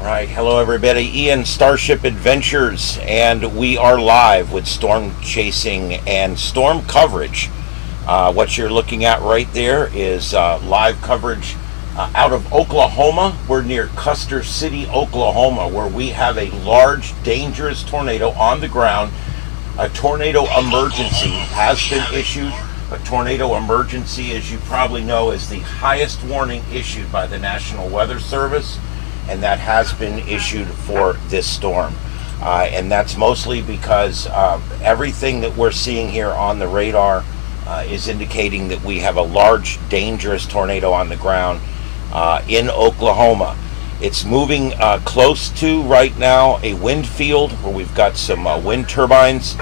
All right, hello everybody. Ian, Starship Adventures, and we are live with storm chasing and storm coverage. What you're looking at right there is live coverage out of Oklahoma. We're near Custer City, Oklahoma, where we have a large, dangerous tornado on the ground. A tornado emergency has been issued. A tornado emergency, as you probably know, is the highest warning issued by the National Weather Service, and that has been issued for this storm. And that's mostly because everything that we're seeing here on the radar is indicating that we have a large, dangerous tornado on the ground in Oklahoma. It's moving close to, right now, a wind field where we've got some wind turbines.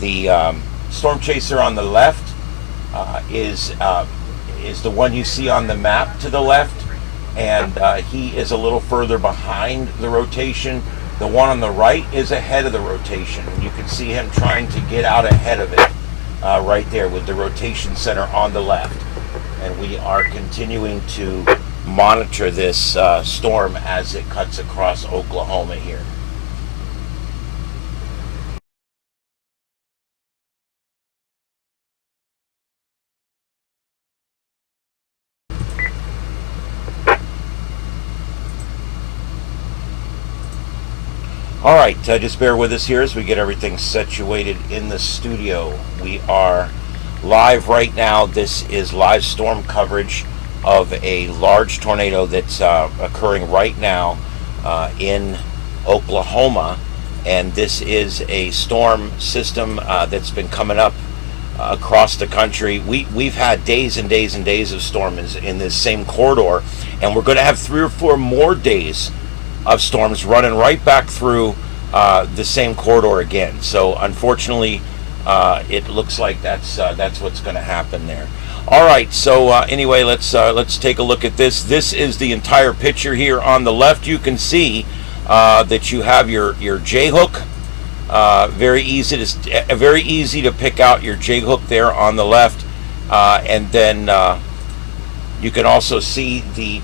The storm chaser on the left is the one you see on the map to the left, and he is a little further behind the rotation. The one on the right is ahead of the rotation, and you can see him trying to get out ahead of it right there with the rotation center on the left. And we are continuing to monitor this storm as it cuts across Oklahoma here. All right, just bear with us here as we get everything situated in the studio. We are live right now. This is live storm coverage of a large tornado that's occurring right now in Oklahoma. And this is a storm system that's been coming up across the country. We've had days and days and days of storms in this same corridor, and we're going to have 3 or 4 more days of storms running right back through the same corridor again. So unfortunately, it looks like that's what's going to happen there. All right. So anyway, let's take a look at this. This is the entire picture here. On the left, you can see that you have your J hook. Very easy to pick out your J hook there on the left, and then you can also see the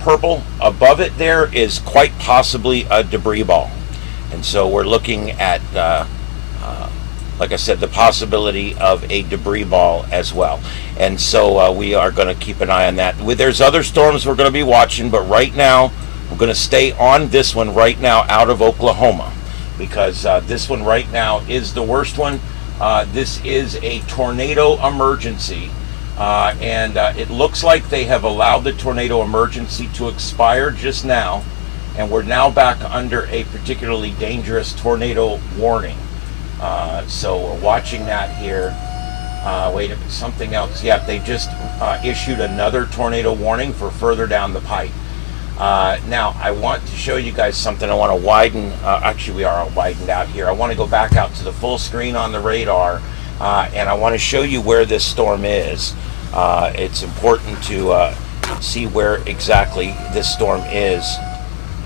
purple above it there is quite possibly a debris ball. And so we're looking at, like I said, the possibility of a debris ball as well. And so we are going to keep an eye on that. There's other storms we're going to be watching, but right now we're going to stay on this one right now out of Oklahoma, because this one right now is the worst one. This is a tornado emergency. And it looks like they have allowed the tornado emergency to expire just now, and we're now back under a particularly dangerous tornado warning. So we're watching that here. Wait, something else. Yeah, they just issued another tornado warning for further down the pipe. Now, I want to show you guys something. I want to widen. Actually, we are widened out here. I want to go back out to the full screen on the radar, and I want to show you where this storm is. It's important to see where exactly this storm is.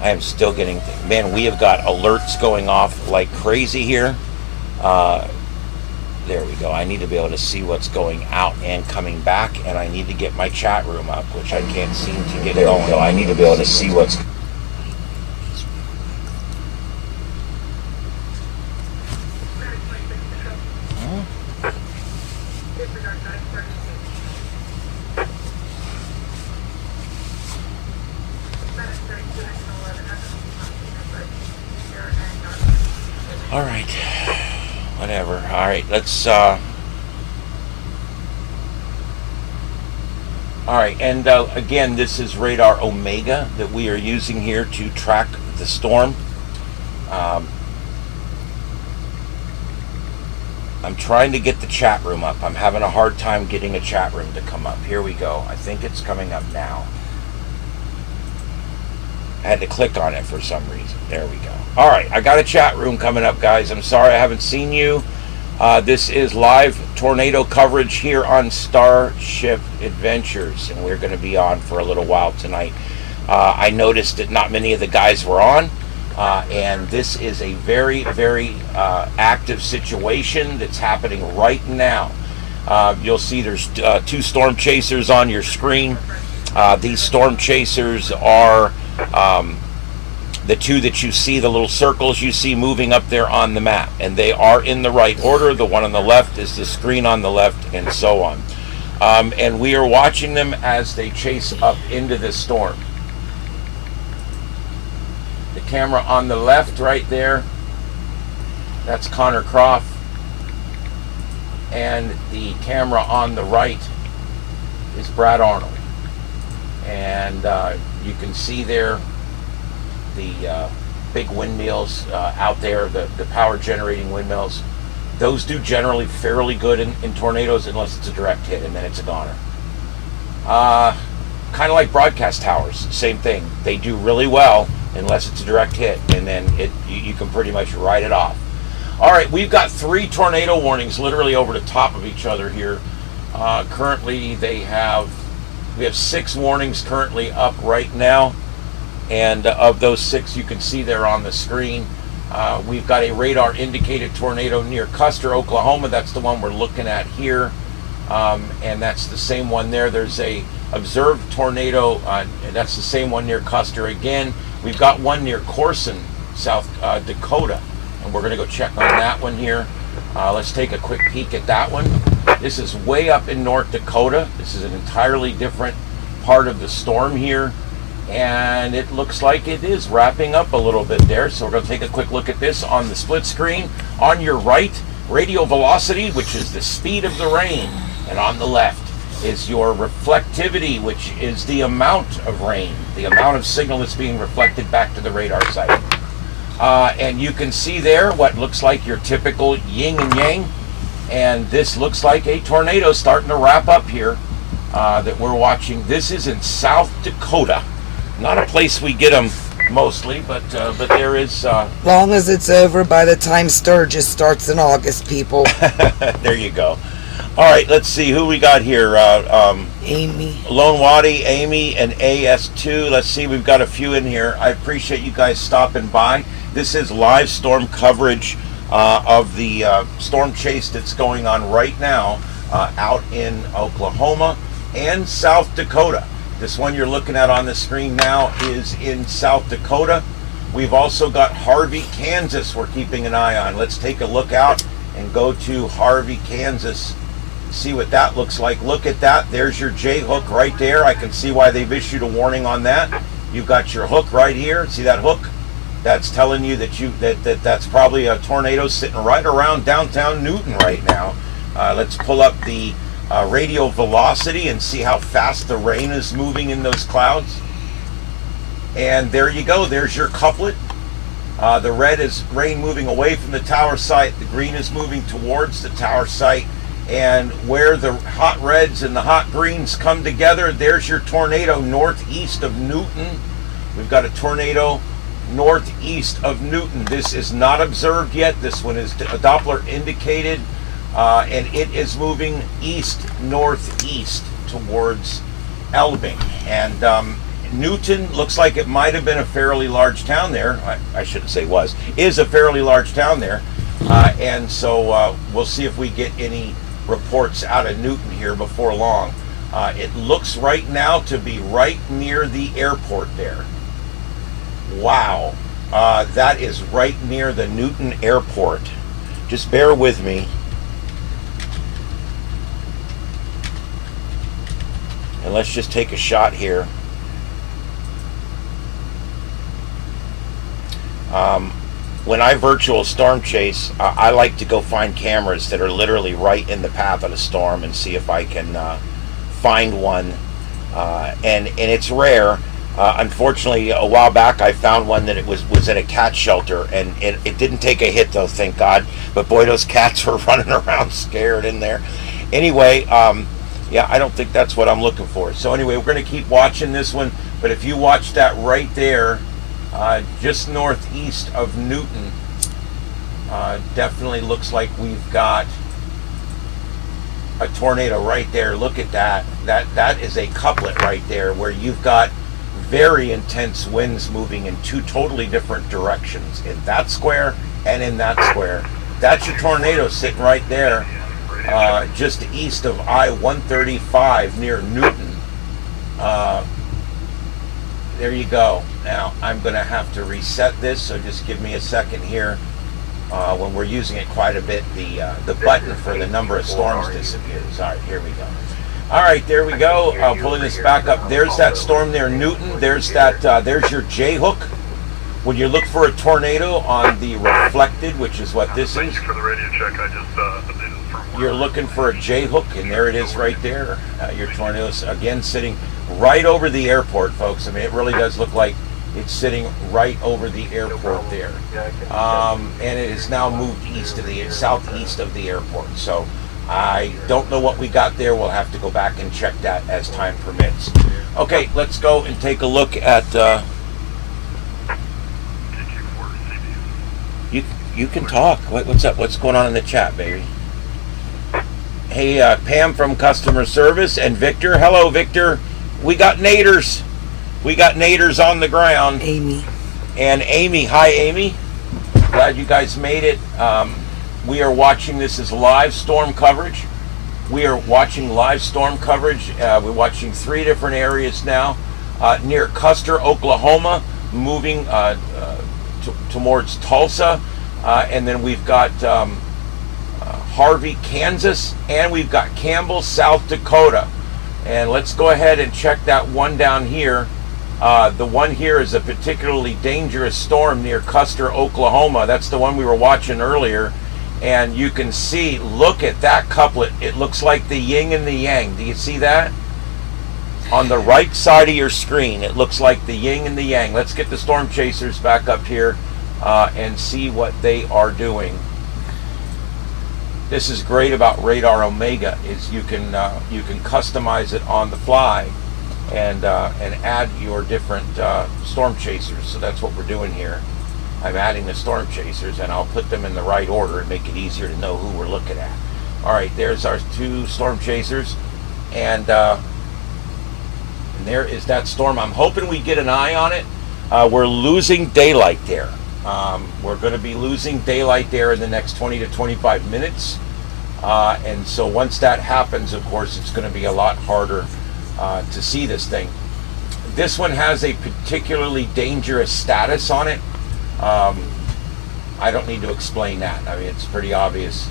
I am still getting, man, we have got alerts going off like crazy here. There we go. I need to be able to see what's going out and coming back, and I need to get my chat room up, which I can't seem to get going. So I need to be able to see what's. All right, whatever. All right, let's. All right, and again, this is radar Omega that we are using here to track the storm. I'm trying to get the chat room up. I'm having a hard time getting a chat room to come up. Here we go. I think it's coming up now. I had to click on it for some reason. There we go. All right, I got a chat room coming up, guys. I'm sorry I haven't seen you. This is live tornado coverage here on Starship Adventures, and we're going to be on for a little while tonight. I noticed that not many of the guys were on, and this is a very, very active situation that's happening right now. You'll see there's 2 storm chasers on your screen. These storm chasers are the two that you see, the little circles you see moving up there on the map, and they are in the right order. The one on the left is the screen on the left, and so on. And we are watching them as they chase up into this storm. The camera on the left right there, that's Connor Croft, and the camera on the right is Brad Arnold. And you can see there the big windmills out there, the power generating windmills. Those do generally fairly good in tornadoes unless it's a direct hit, and then it's a goner. Kind of like broadcast towers, same thing. They do really well unless it's a direct hit, and then you can pretty much write it off. All right, we've got 3 tornado warnings literally over the top of each other here. Currently, we have 6 warnings currently up right now, and of those 6, you can see there on the screen. We've got a radar indicated tornado near Custer, Oklahoma. That's the one we're looking at here, and that's the same one there. There's a observed tornado, and that's the same one near Custer again. We've got one near Corson, South Dakota, and we're going to go check on that one here. Let's take a quick peek at that one. This is way up in North Dakota. This is an entirely different part of the storm here, and it looks like it is wrapping up a little bit there. So we're going to take a quick look at this on the split screen. On your right, radial velocity, which is the speed of the rain, and on the left is your reflectivity, which is the amount of rain, the amount of signal that's being reflected back to the radar site. And you can see there what looks like your typical yin and yang, and this looks like a tornado starting to wrap up here that we're watching. This is in South Dakota, not a place we get them mostly, but there is. Long as it's over by the time Sturgis starts in August, people. There you go. All right, let's see who we got here. Amy. Lone Waddy, Amy, and AS2. Let's see, we've got a few in here. I appreciate you guys stopping by. This is live storm coverage of the storm chase that's going on right now out in Oklahoma and South Dakota. This one you're looking at on the screen now is in South Dakota. We've also got Harvey, Kansas we're keeping an eye on. Let's take a look out and go to Harvey, Kansas. See what that looks like. Look at that. There's your J-hook right there. I can see why they've issued a warning on that. You've got your hook right here. See that hook? That's telling you that's probably a tornado sitting right around downtown Newton right now. Let's pull up the radial velocity and see how fast the rain is moving in those clouds. And there you go. There's your couplet. The red is rain moving away from the tower site. The green is moving towards the tower site. And where the hot reds and the hot greens come together, there's your tornado northeast of Newton. We've got a tornado northeast of Newton. This is not observed yet. This one is Doppler indicated, and it is moving east-northeast towards Elbing. And Newton looks like it might have been a fairly large town there. I shouldn't say was. Is a fairly large town there. And so we'll see if we get any reports out of Newton here before long. It looks right now to be right near the airport there. Wow, that is right near the Newton airport. Just bear with me. And let's just take a shot here. When I virtual storm chase, I like to go find cameras that are literally right in the path of the storm and see if I can find one. And it's rare. Unfortunately, a while back I found one that it was at a cat shelter, and it didn't take a hit though, thank God. But boy, those cats were running around scared in there. Anyway, yeah, I don't think that's what I'm looking for. So anyway, we're going to keep watching this one. But if you watch that right there, just northeast of Newton, definitely looks like we've got a tornado right there. Look at that. That is a couplet right there where you've got very intense winds moving in 2 totally different directions, in that square and in that square. That's your tornado sitting right there, just east of I-135 near Newton. there you go. Now I'm going to have to reset this, so just give me a second here. When we're using it quite a bit, the button for the number of storms disappears. All right, here we go. All right, there we go. Pulling this back up. There's that storm there, Newton. There's that. There's your J-hook. When you look for a tornado on the reflected, which is what this is, Thank you for the radio check. I just updated the firmware. you're looking for a J-hook, and there it is right there. Your tornado's, again, sitting right over the airport, folks. I mean, it really does look like it's sitting right over the airport there. And it has now moved southeast of the airport. So I don't know what we got there. We'll have to go back and check that as time permits. Okay, let's go and take a look at... You can talk. What's up? What's going on in the chat, baby? Hey, Pam from customer service and Victor. Hello, Victor. We got naders. We got naders on the ground. Amy. And Amy. Hi, Amy. Glad you guys made it. We are watching, this is live storm coverage. We are watching live storm coverage. We're watching 3 different areas now. Near Custer, Oklahoma, moving towards Tulsa. And then we've got Harvey, Kansas, and we've got Campbell, South Dakota. And let's go ahead and check that one down here. The one here is a particularly dangerous storm near Custer, Oklahoma. That's the one we were watching earlier. And you can see, look at that couplet. It looks like the yin and the yang. Do you see that? On the right side of your screen, it looks like the yin and the yang. Let's get the storm chasers back up here and see what they are doing. This is great about Radar Omega, is you can customize it on the fly and add your different storm chasers. So that's what we're doing here. I'm adding the storm chasers, and I'll put them in the right order and make it easier to know who we're looking at. All right, there's our 2 storm chasers, and there is that storm. I'm hoping we get an eye on it. We're losing daylight there. We're going to be losing daylight there in the next 20 to 25 minutes. And so once that happens, of course, it's going to be a lot harder to see this thing. This one has a particularly dangerous status on it. I don't need to explain that. I mean, it's pretty obvious.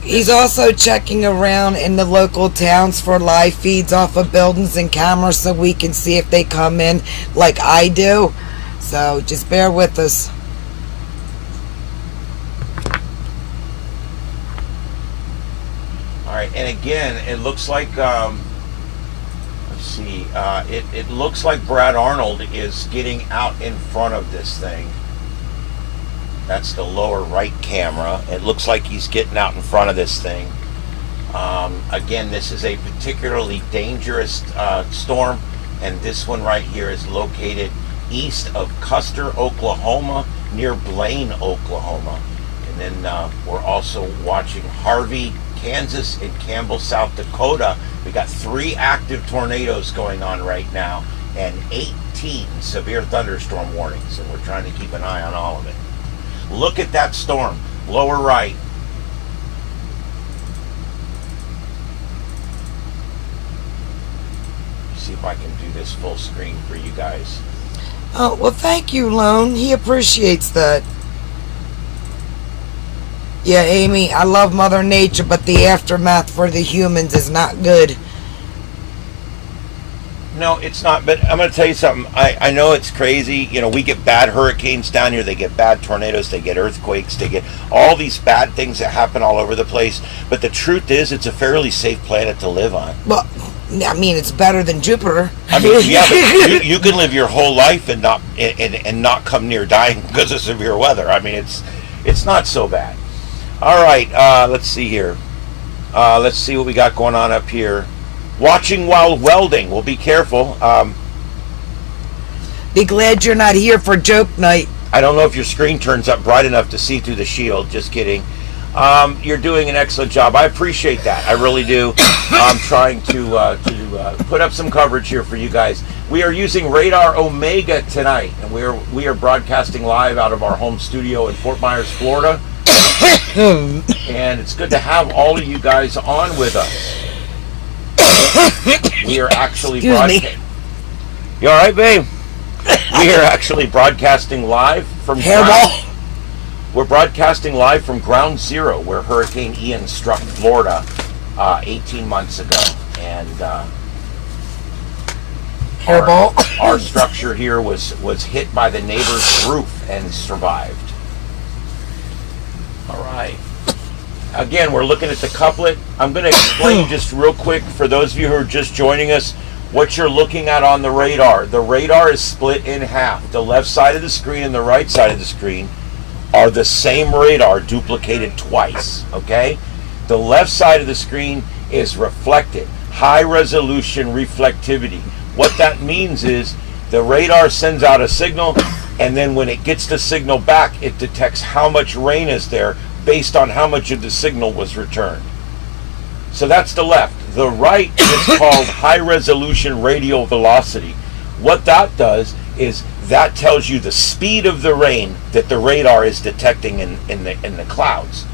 He's also checking around in the local towns for live feeds off of buildings and cameras so we can see if they come in like I do. So just bear with us. All right, and again, it looks like, let's see, it looks like Brad Arnold is getting out in front of this thing. That's the lower right camera. It looks like he's getting out in front of this thing. Again, this is a particularly dangerous storm, and this one right here is located east of Custer, Oklahoma, near Blaine, Oklahoma. And then we're also watching Harvey, Kansas, and Campbell, South Dakota. We got 3 active tornadoes going on right now and 18 severe thunderstorm warnings, and we're trying to keep an eye on all of it. Look at that storm, lower right. See if I can do this full screen for you guys. Oh, well, thank you, Lone. He appreciates that. Yeah, Amy, I love Mother Nature, but the aftermath for the humans is not good. No, it's not, but I'm going to tell you something. I know it's crazy. You know, we get bad hurricanes down here. They get bad tornadoes. They get earthquakes. They get all these bad things that happen all over the place. But the truth is, it's a fairly safe planet to live on. Well, I mean, it's better than Jupiter. I mean, yeah, but you can live your whole life and not come near dying because of severe weather. I mean, it's not so bad. All right, let's see here. Let's see what we got going on up here. Watching while welding. Well, be careful. Be glad you're not here for joke night. I don't know if your screen turns up bright enough to see through the shield. Just kidding. You're doing an excellent job. I appreciate that. I really do. I'm trying to put up some coverage here for you guys. We are using Radar Omega tonight, and we are broadcasting live out of our home studio in Fort Myers, Florida. And it's good to have all of you guys on with us. We are actually broadcasting. You all right, babe? We are actually broadcasting live from Hairball. We're broadcasting live from Ground Zero, where Hurricane Ian struck Florida 18 months ago, and Hairball. our structure here was hit by the neighbor's roof and survived. All right. Again, we're looking at the couplet. I'm going to explain just real quick for those of you who are just joining us what you're looking at on the radar. The radar is split in half. The left side of the screen and the right side of the screen are the same radar duplicated twice, okay? The left side of the screen is reflected, high resolution reflectivity. What that means is the radar sends out a signal, and then when it gets the signal back, it detects how much rain is there based on how much of the signal was returned. So that's the left. The right is called high resolution radial velocity. What that does is that tells you the speed of the rain that the radar is detecting in the clouds.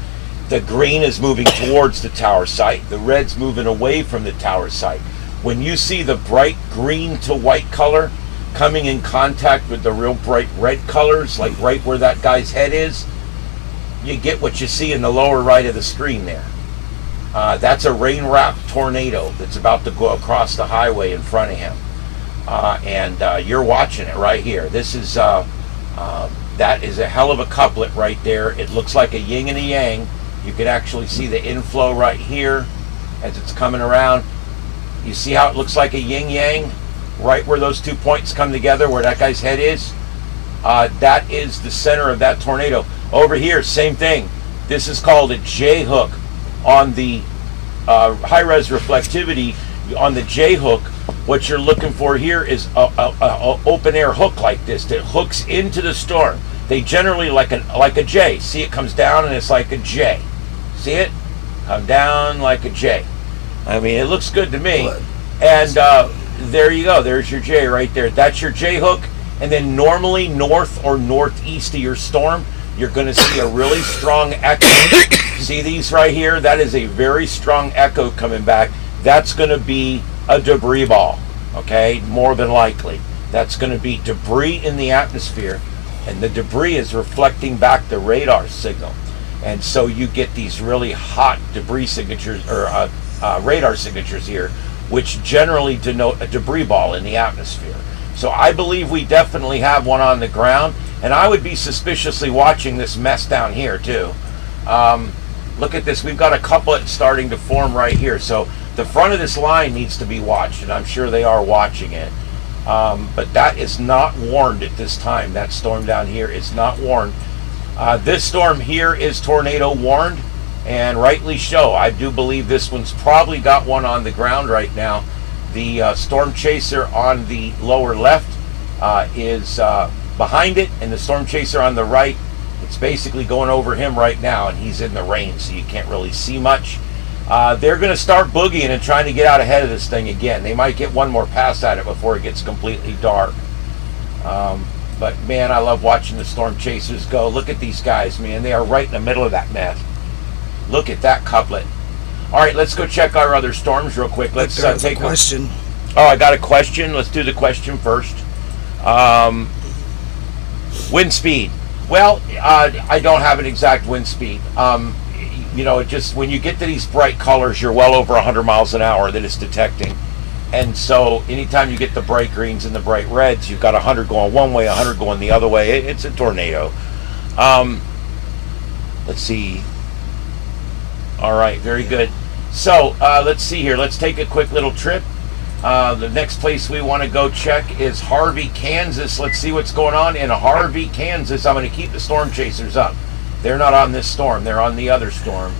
The green is moving towards the tower site. The red's moving away from the tower site. When you see the bright green to white color coming in contact with the real bright red colors, like right where that guy's head is, you get what you see in the lower right of the screen there. That's a rain-wrapped tornado that's about to go across the highway in front of him. And you're watching it right here. This is that is a hell of a couplet right there. It looks like a yin and a yang. You can actually see the inflow right here as it's coming around. You see how it looks like a yin-yang right where those 2 points come together, where that guy's head is? That is the center of that tornado. Over here, same thing. This is called a J-hook. On the high-res reflectivity, on the J-hook, what you're looking for here is a open-air hook like this that hooks into the storm. They generally like a J. See, it comes down and it's like a J. See it? Come down like a J. I mean, it looks good to me. And there you go. There's your J right there. That's your J-hook. And then normally north or northeast of your storm, you're going to see a really strong echo. See these right here? That is a very strong echo coming back. That's going to be a debris ball, okay? More than likely. That's going to be debris in the atmosphere, and the debris is reflecting back the radar signal. And so you get these really hot debris signatures, or radar signatures here, which generally denote a debris ball in the atmosphere. So I believe we definitely have one on the ground, and I would be suspiciously watching this mess down here too. Look at this. We've got a couplet starting to form right here. So the front of this line needs to be watched, and I'm sure they are watching it. But that is not warned at this time. That storm down here is not warned. This storm here is tornado warned, and rightly so. I do believe this one's probably got one on the ground right now. The storm chaser on the lower left is behind it, and the storm chaser on the right, it's basically going over him right now, and he's in the rain, so you can't really see much. They're going to start boogieing and trying to get out ahead of this thing again. They might get one more pass at it before it gets completely dark. But man, I love watching the storm chasers go. Look at these guys, man. They are right in the middle of that mess. Look at that couplet. All right, let's go check our other storms real quick. Let's take a question. Oh, I got a question. Let's do the question first. Wind speed. Well, I don't have an exact wind speed. You know, it just, when you get to these bright colors, you're well over 100 miles an hour that it's detecting. And so anytime you get the bright greens and the bright reds, you've got 100 going one way, 100 going the other way. It's a tornado. Let's see. All right, very good. So let's see here. Let's take a quick little trip. The next place we want to go check is Harvey, Kansas. Let's see what's going on in Harvey, Kansas. I'm going to keep the storm chasers up. They're not on this storm. They're on the other storm.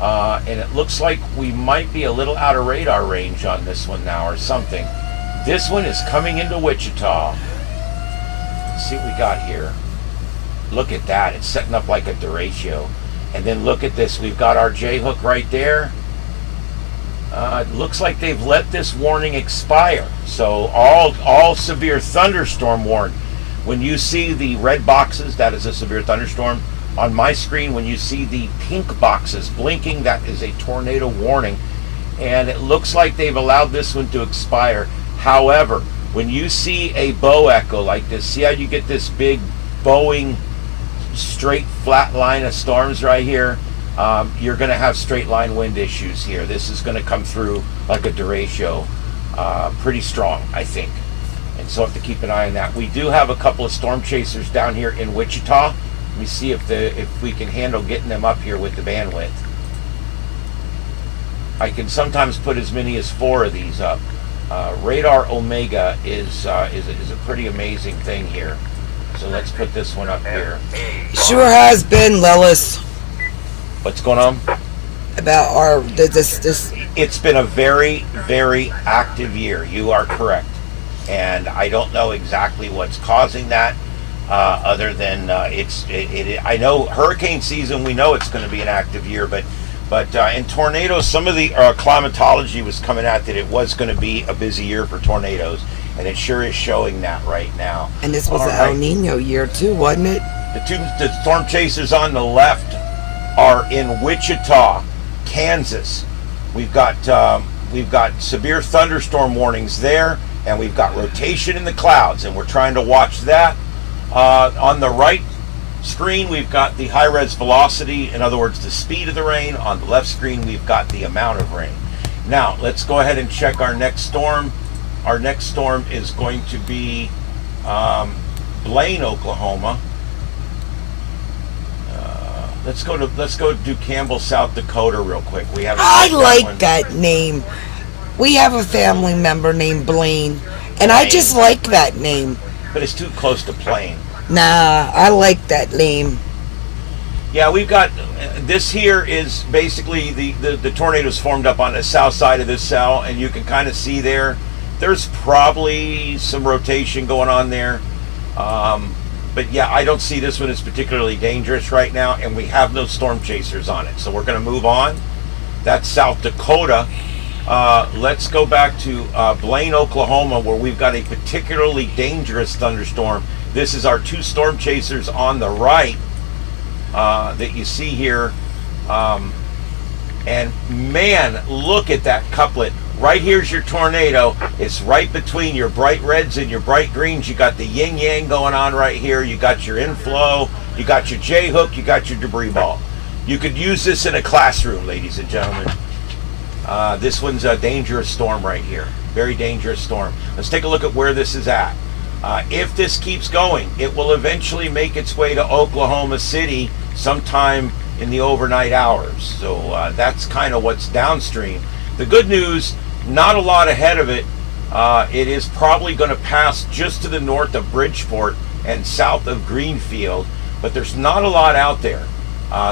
And it looks like we might be a little out of radar range on this one now or something. This one is coming into Wichita. Let's see what we got here. Look at that. It's setting up like a derecho. And then look at this. We've got our J-hook right there. It looks like they've let this warning expire. So all severe thunderstorm warned. When you see the red boxes, that is a severe thunderstorm. On my screen, when you see the pink boxes blinking, that is a tornado warning. And it looks like they've allowed this one to expire. However, When you see a bow echo like this, see how you get this big bowing straight flat line of storms right here? You're going to have straight line wind issues here. This is going to come through like a derecho, pretty strong, I think. And so have to keep an eye on that. We do have a couple of storm chasers down here in Wichita. Let me see if we can handle getting them up here with the bandwidth. I can sometimes put as many as 4 of these up. Radar Omega is a pretty amazing thing here. So let's put this one up here. Sure has been, Lillis. What's going on? About our this. It's been a very, very active year. You are correct. And I don't know exactly what's causing that, other than I know hurricane season, we know it's going to be an active year, but in tornadoes, some of the climatology was coming out that it was going to be a busy year for tornadoes, and it sure is showing that right now. And this was All an right. El Nino year too, wasn't it? The storm chasers on the left are in Wichita, Kansas. We've got severe thunderstorm warnings there, and we've got rotation in the clouds, and we're trying to watch that. On the right screen, we've got the high-res velocity, in other words, the speed of the rain. On the left screen, we've got the amount of rain. Now, let's go ahead and check our next storm. Our next storm is going to be Blaine, Oklahoma. Let's go do Campbell, South Dakota, real quick. We have. I like that name. We have a family member named Blaine, and I just like that name. But it's too close to Plain. Nah, I like that name. Yeah, we've got this here is basically the tornadoes formed up on the south side of this cell, and you can kind of see there's probably some rotation going on there. But yeah, I don't see this one as particularly dangerous right now, and we have no storm chasers on it. So we're going to move on. That's South Dakota. Let's go back to Blaine, Oklahoma, where we've got a particularly dangerous thunderstorm. This is our 2 storm chasers on the right that you see here. And man, look at that couplet. Right here's your tornado. It's right between your bright reds and your bright greens. You got the yin yang going on right here. You got your inflow. You got your J hook. You got your debris ball. You could use this in a classroom, ladies and gentlemen. This one's a dangerous storm right here. Very dangerous storm. Let's take a look at where this is at. If this keeps going, it will eventually make its way to Oklahoma City sometime in the overnight hours. So that's kind of what's downstream. The good news, not a lot ahead of it. It is probably going to pass just to the north of Bridgeport and south of Greenfield, but there's not a lot out there.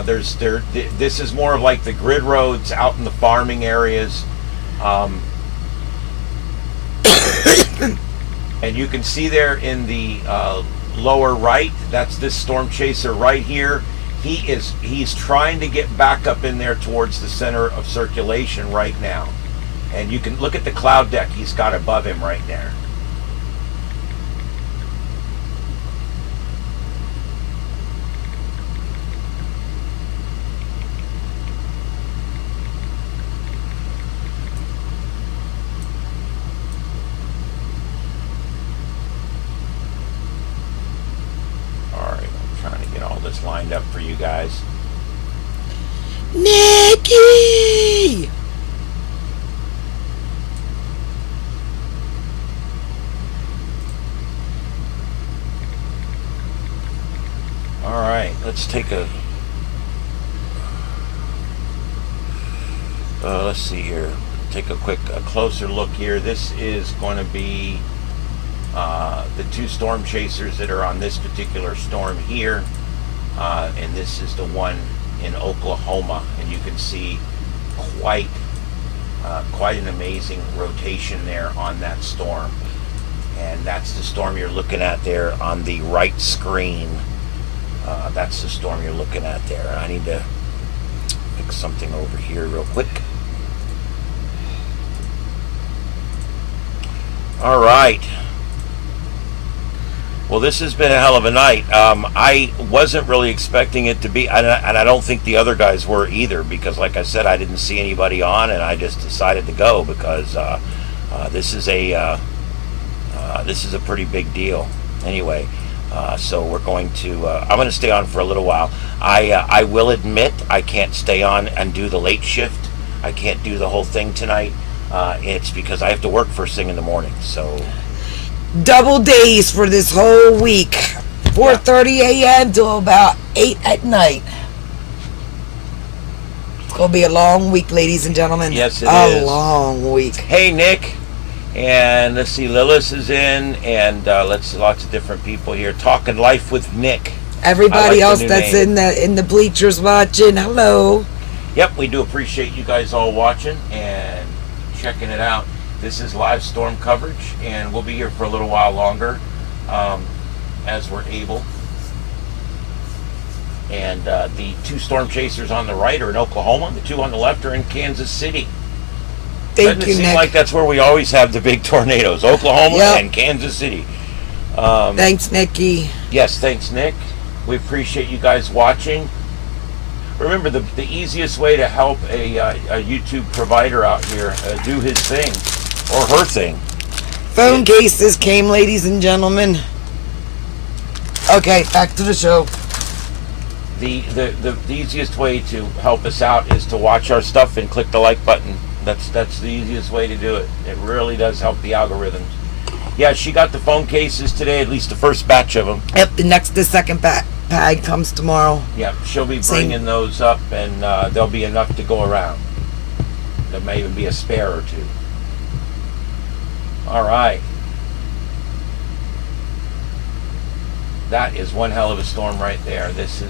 This is more of like the grid roads out in the farming areas. And you can see there in the lower right, that's this storm chaser right here. He's trying to get back up in there towards the center of circulation right now. And you can look at the cloud deck he's got above him right there. Lined up for you guys. Nikki! All right, let's take a let's see here. Take a closer look here. This is going to be the 2 storm chasers that are on this particular storm here. And this is the one in Oklahoma, and you can see quite an amazing rotation there on that storm. And that's the storm you're looking at there on the right screen. That's the storm you're looking at there. I need to fix something over here real quick. All right. Well, this has been a hell of a night. I wasn't really expecting it to be, and I don't think the other guys were either, because like I said, I didn't see anybody on, and I just decided to go because this is a This is a pretty big deal. Anyway, so we're going to. I'm going to stay on for a little while. I will admit I can't stay on and do the late shift. I can't do the whole thing tonight. It's because I have to work first thing in the morning. So Double days for this whole week. 4:30 a.m. till about 8 at night. It's going to be a long week, ladies and gentlemen. Yes, it is. is. A long week. hey, Nick, and let's see, Lilith is in, and lots of different people here talking life with Nick. Everybody I like else the new that's name. in the bleachers watching, hello. Yep, we do appreciate you guys all watching and checking it out. This is live storm coverage, and we'll be here for a little while longer as we're able. And the two storm chasers on the right are in Oklahoma. The two on the left are in Kansas City. Thank Doesn't you, it seem Nick. like that's where we always have the big tornadoes? Oklahoma Yep. and Kansas City. Thanks, Nikki. Yes, thanks, Nick. We appreciate you guys watching. Remember, the easiest way to help a YouTube provider out here do his thing or her thing. Phone cases came, ladies and gentlemen. Okay, back to the show. The easiest way to help us out is to watch our stuff and click the like button. That's the easiest way to do it. It really does help the algorithms. Yeah, she got the phone cases today, at least the first batch of them. Yep, the second bag comes tomorrow. Yeah, she'll be Same. bringing those up, and there'll be enough to go around. There may even be a spare or two. All right. That is one hell of a storm right there. This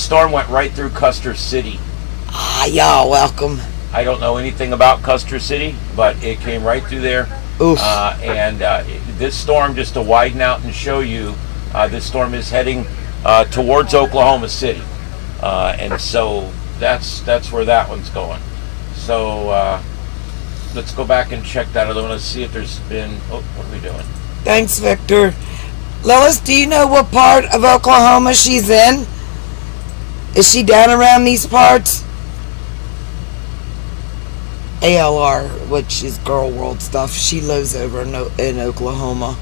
storm went right through Custer City. Ah, y'all welcome. I don't know anything about Custer City, but it came right through there. Oof. This storm, just to widen out and show you, this storm is heading towards Oklahoma City, and so that's where that one's going. So let's go back and check that other one. Let's see if there's been. Oh, what are we doing? Thanks, Victor. Lois, do you know what part of Oklahoma she's in? Is she down around these parts? ALR, which is Girl World stuff. She lives over in Oklahoma.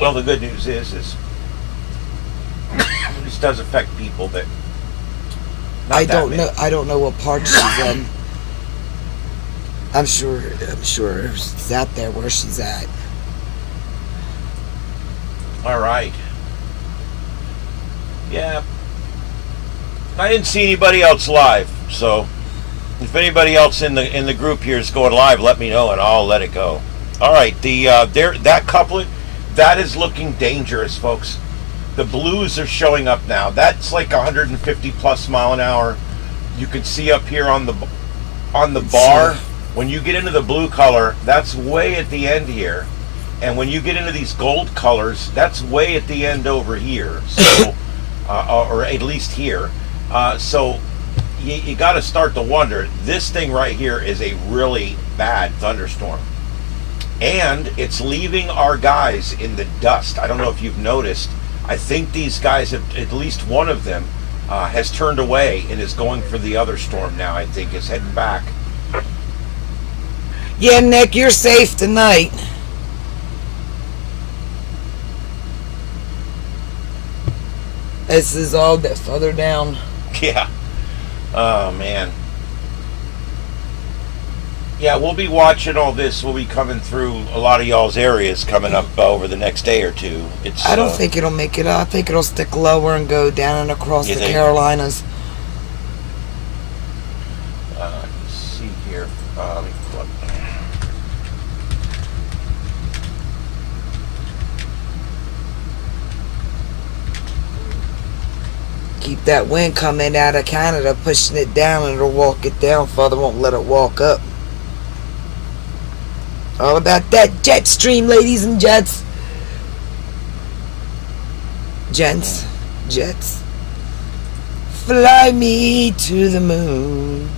Well, the good news is this does affect people that. not I that don't many. know. I don't know what part she's in. I'm sure she's out there where she's at. All right. Yeah. I didn't see anybody else live, so if anybody else in the group here is going live, let me know and I'll let it go. All right, that couplet, that is looking dangerous, folks. The blues are showing up now. That's like 150 plus mile an hour. You can see up here on the bar. When you get into the blue color, that's way at the end here. And when you get into these gold colors, that's way at the end over here. So, or at least here. So you got to start to wonder, this thing right here is a really bad thunderstorm. And it's leaving our guys in the dust. I don't know if you've noticed. I think these guys, at least one of them, has turned away and is going for the other storm now, I think, is heading back. Yeah, Nick, you're safe tonight. This is all that further down. Yeah. Oh, man. Yeah, we'll be watching all this. We'll be coming through a lot of y'all's areas coming up over the next day or two. It's. I don't think it'll make it. I think it'll stick lower and go down and across You the think? Carolinas. Let's see here. Let me pull up. Keep that wind coming out of Canada, pushing it down, and it'll walk it down. Father won't let it walk up. All about that jet stream, ladies and jets. Gents, jets. Fly me to the moon.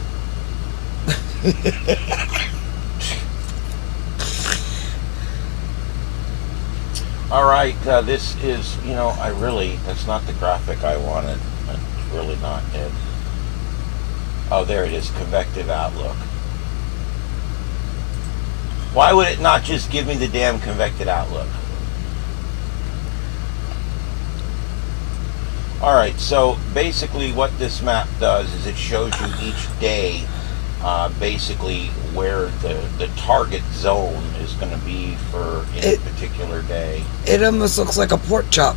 All right, this is, that's not the graphic I wanted. That's really not it. Oh, there it is, convective outlook. Why would it not just give me the damn convective outlook? Alright, so basically what this map does is it shows you each day basically where the target zone is going to be for any particular day. It almost looks like a pork chop.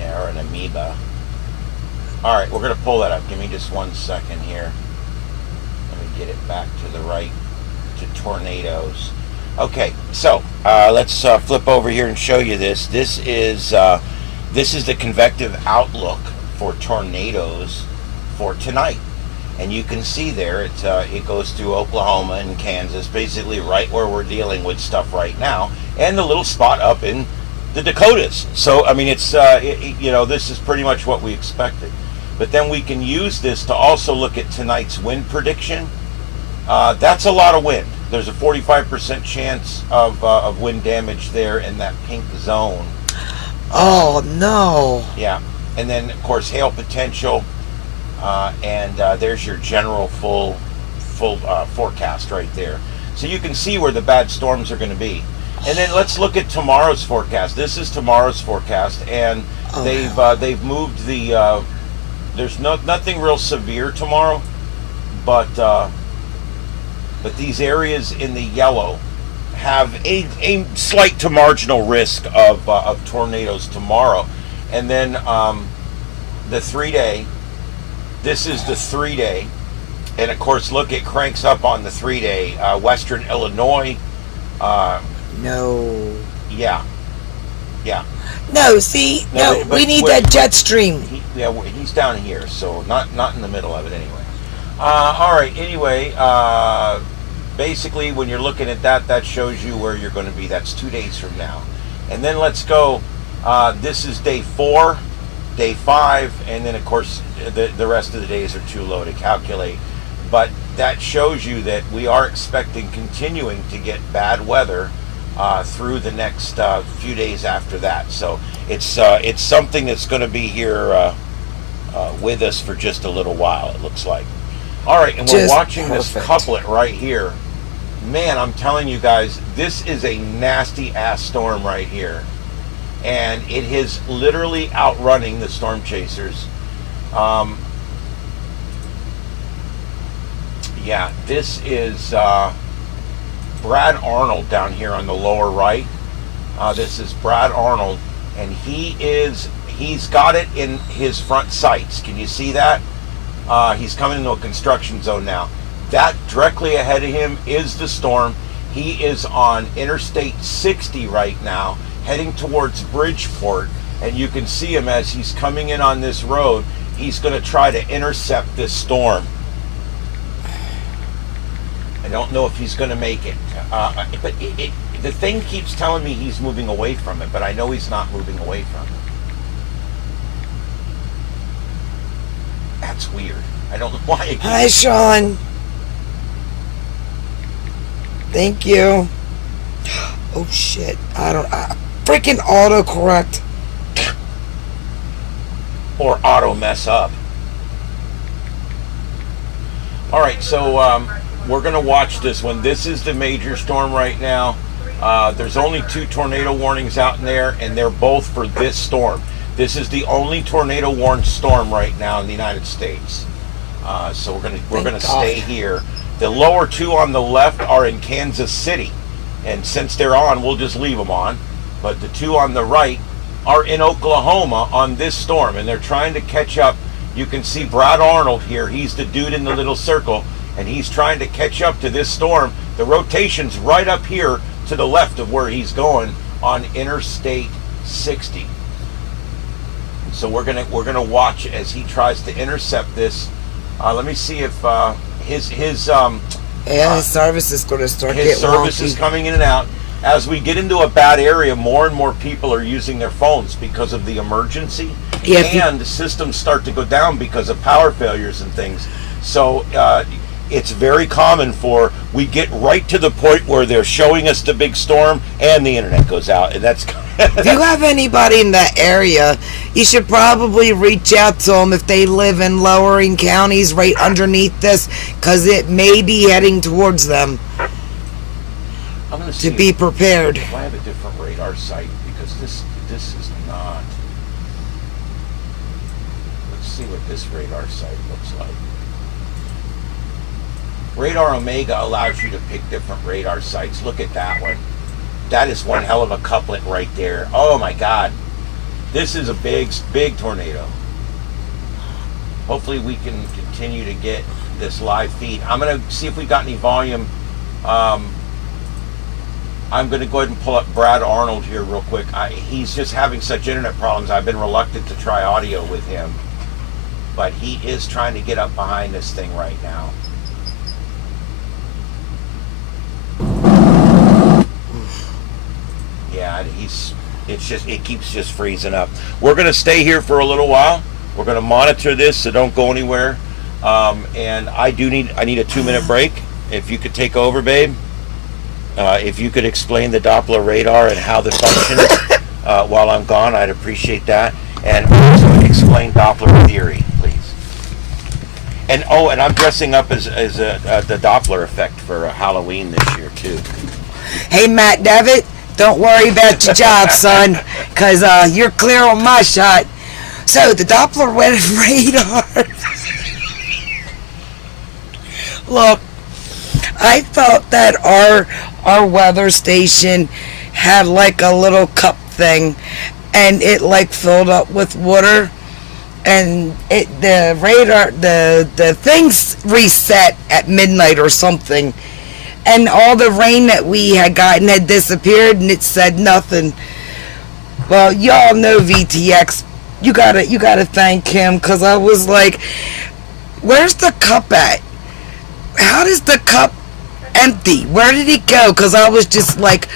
Yeah, or an amoeba. Alright, we're going to pull that up. Give me just 1 second here. Let me get it back to the right, to tornadoes. Okay, so let's flip over here and show you this. This is the convective outlook for tornadoes for tonight. And you can see there, it goes through Oklahoma and Kansas, basically right where we're dealing with stuff right now, and the little spot up in the Dakotas. So, I mean, it's, you know, this is pretty much what we expected. But then we can use this to also look at tonight's wind prediction. That's a lot of wind. There's a 45% chance of wind damage there in that pink zone. Oh, no. Yeah. And then, of course, hail potential. And there's your general full forecast right there. So you can see where the bad storms are going to be. And then let's look at tomorrow's forecast. This is tomorrow's forecast, and they've moved the. There's nothing real severe tomorrow, but these areas in the yellow have a slight to marginal risk of tornadoes tomorrow, and then the 3-day. This is the 3-day, and of course, look, it cranks up on the 3-day. Western Illinois. No. Yeah. No, see, no, we need that jet stream. He's down here, so not in the middle of it anyway. All right. Anyway, basically, when you're looking at that, that shows you where you're going to be. That's 2 days from now, and then let's go. This is day 4. Day 5, and then of course the rest of the days are too low to calculate, but that shows you that we are expecting continuing to get bad weather through the next few days after that. So it's something that's going to be here with us for just a little while, it looks like. All right, and we're watching this couplet right here. Man, I'm telling you guys, this is a nasty ass storm right here. And it is literally outrunning the storm chasers. Yeah, this is Brad Arnold down here on the lower right. This is Brad Arnold, and he's got it in his front sights. Can you see that? He's coming into a construction zone now. That directly ahead of him is the storm. He is on Interstate 60 right now, heading towards Bridgeport, and you can see him as he's coming in on this road. He's going to try to intercept this storm. I don't know if he's going to make it, but the thing keeps telling me he's moving away from it, but I know he's not moving away from it. That's weird. I don't know why. Hi, Sean. Thank you. Oh shit! Freaking autocorrect. Or auto mess up. All right, so we're going to watch this one. This is the major storm right now. There's only 2 tornado warnings out in there, and they're both for this storm. This is the only tornado warned storm right now in the United States. So we're gonna stay here. The lower 2 on the left are in Kansas City, and since they're on, we'll just leave them on. But the 2 on the right are in Oklahoma on this storm, and they're trying to catch up. You can see Brad Arnold here. He's the dude in the little circle, and he's trying to catch up to this storm. The rotation's right up here to the left of where he's going on Interstate 60. So we're gonna watch as he tries to intercept this. Let me see if his service is going to start getting his service wonky. is coming in and out. As we get into a bad area, more and more people are using their phones because of the emergency, and the systems start to go down because of power failures and things. So it's very common we get right to the point where they're showing us the big storm and the internet goes out, and that's If you have anybody in that area, you should probably reach out to them if they live in lowering counties right underneath this, because it may be heading towards them. I'm gonna To see be prepared. if I have a different radar site, because this is not. Let's see what this radar site looks like. Radar Omega allows you to pick different radar sites. Look at that one. That is one hell of a couplet right there. Oh my God. This is a big tornado. Hopefully we can continue to get this live feed. I'm going to see if we got any volume. I'm going to go ahead and pull up Brad Arnold here real quick. He's just having such internet problems. I've been reluctant to try audio with him. But he is trying to get up behind this thing right now. Yeah, it keeps just freezing up. We're going to stay here for a little while. We're going to monitor this, so don't go anywhere. And I need a 2-minute break. If you could take over, babe. If you could explain the Doppler radar and how the functions while I'm gone, I'd appreciate that. And also explain Doppler theory, please. And I'm dressing up as the Doppler effect for Halloween this year too. Hey, Matt Devitt, don't worry about your job, son, because you're clear on my shot. So, the Doppler radar. Look, I thought that our weather station had like a little cup thing, and it like filled up with water, and the radar, the things reset at midnight or something. And all the rain that we had gotten had disappeared, and it said nothing. Well, y'all know VTX. You gotta thank him, because I was like, where's the cup at? How does the cup empty? Where did it go? Because I was just like,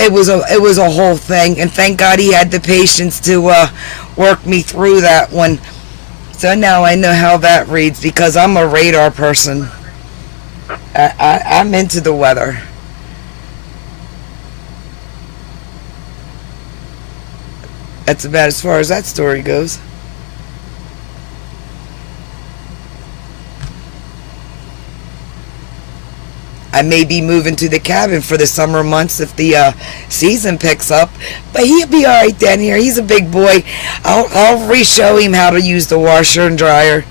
it was a whole thing. And thank God he had the patience to work me through that one. So now I know how that reads, because I'm a radar person. I'm into the weather. That's about as far as that story goes. I may be moving to the cabin for the summer months if the season picks up, but he'll be all right down here. He's a big boy. I'll re-show him how to use the washer and dryer.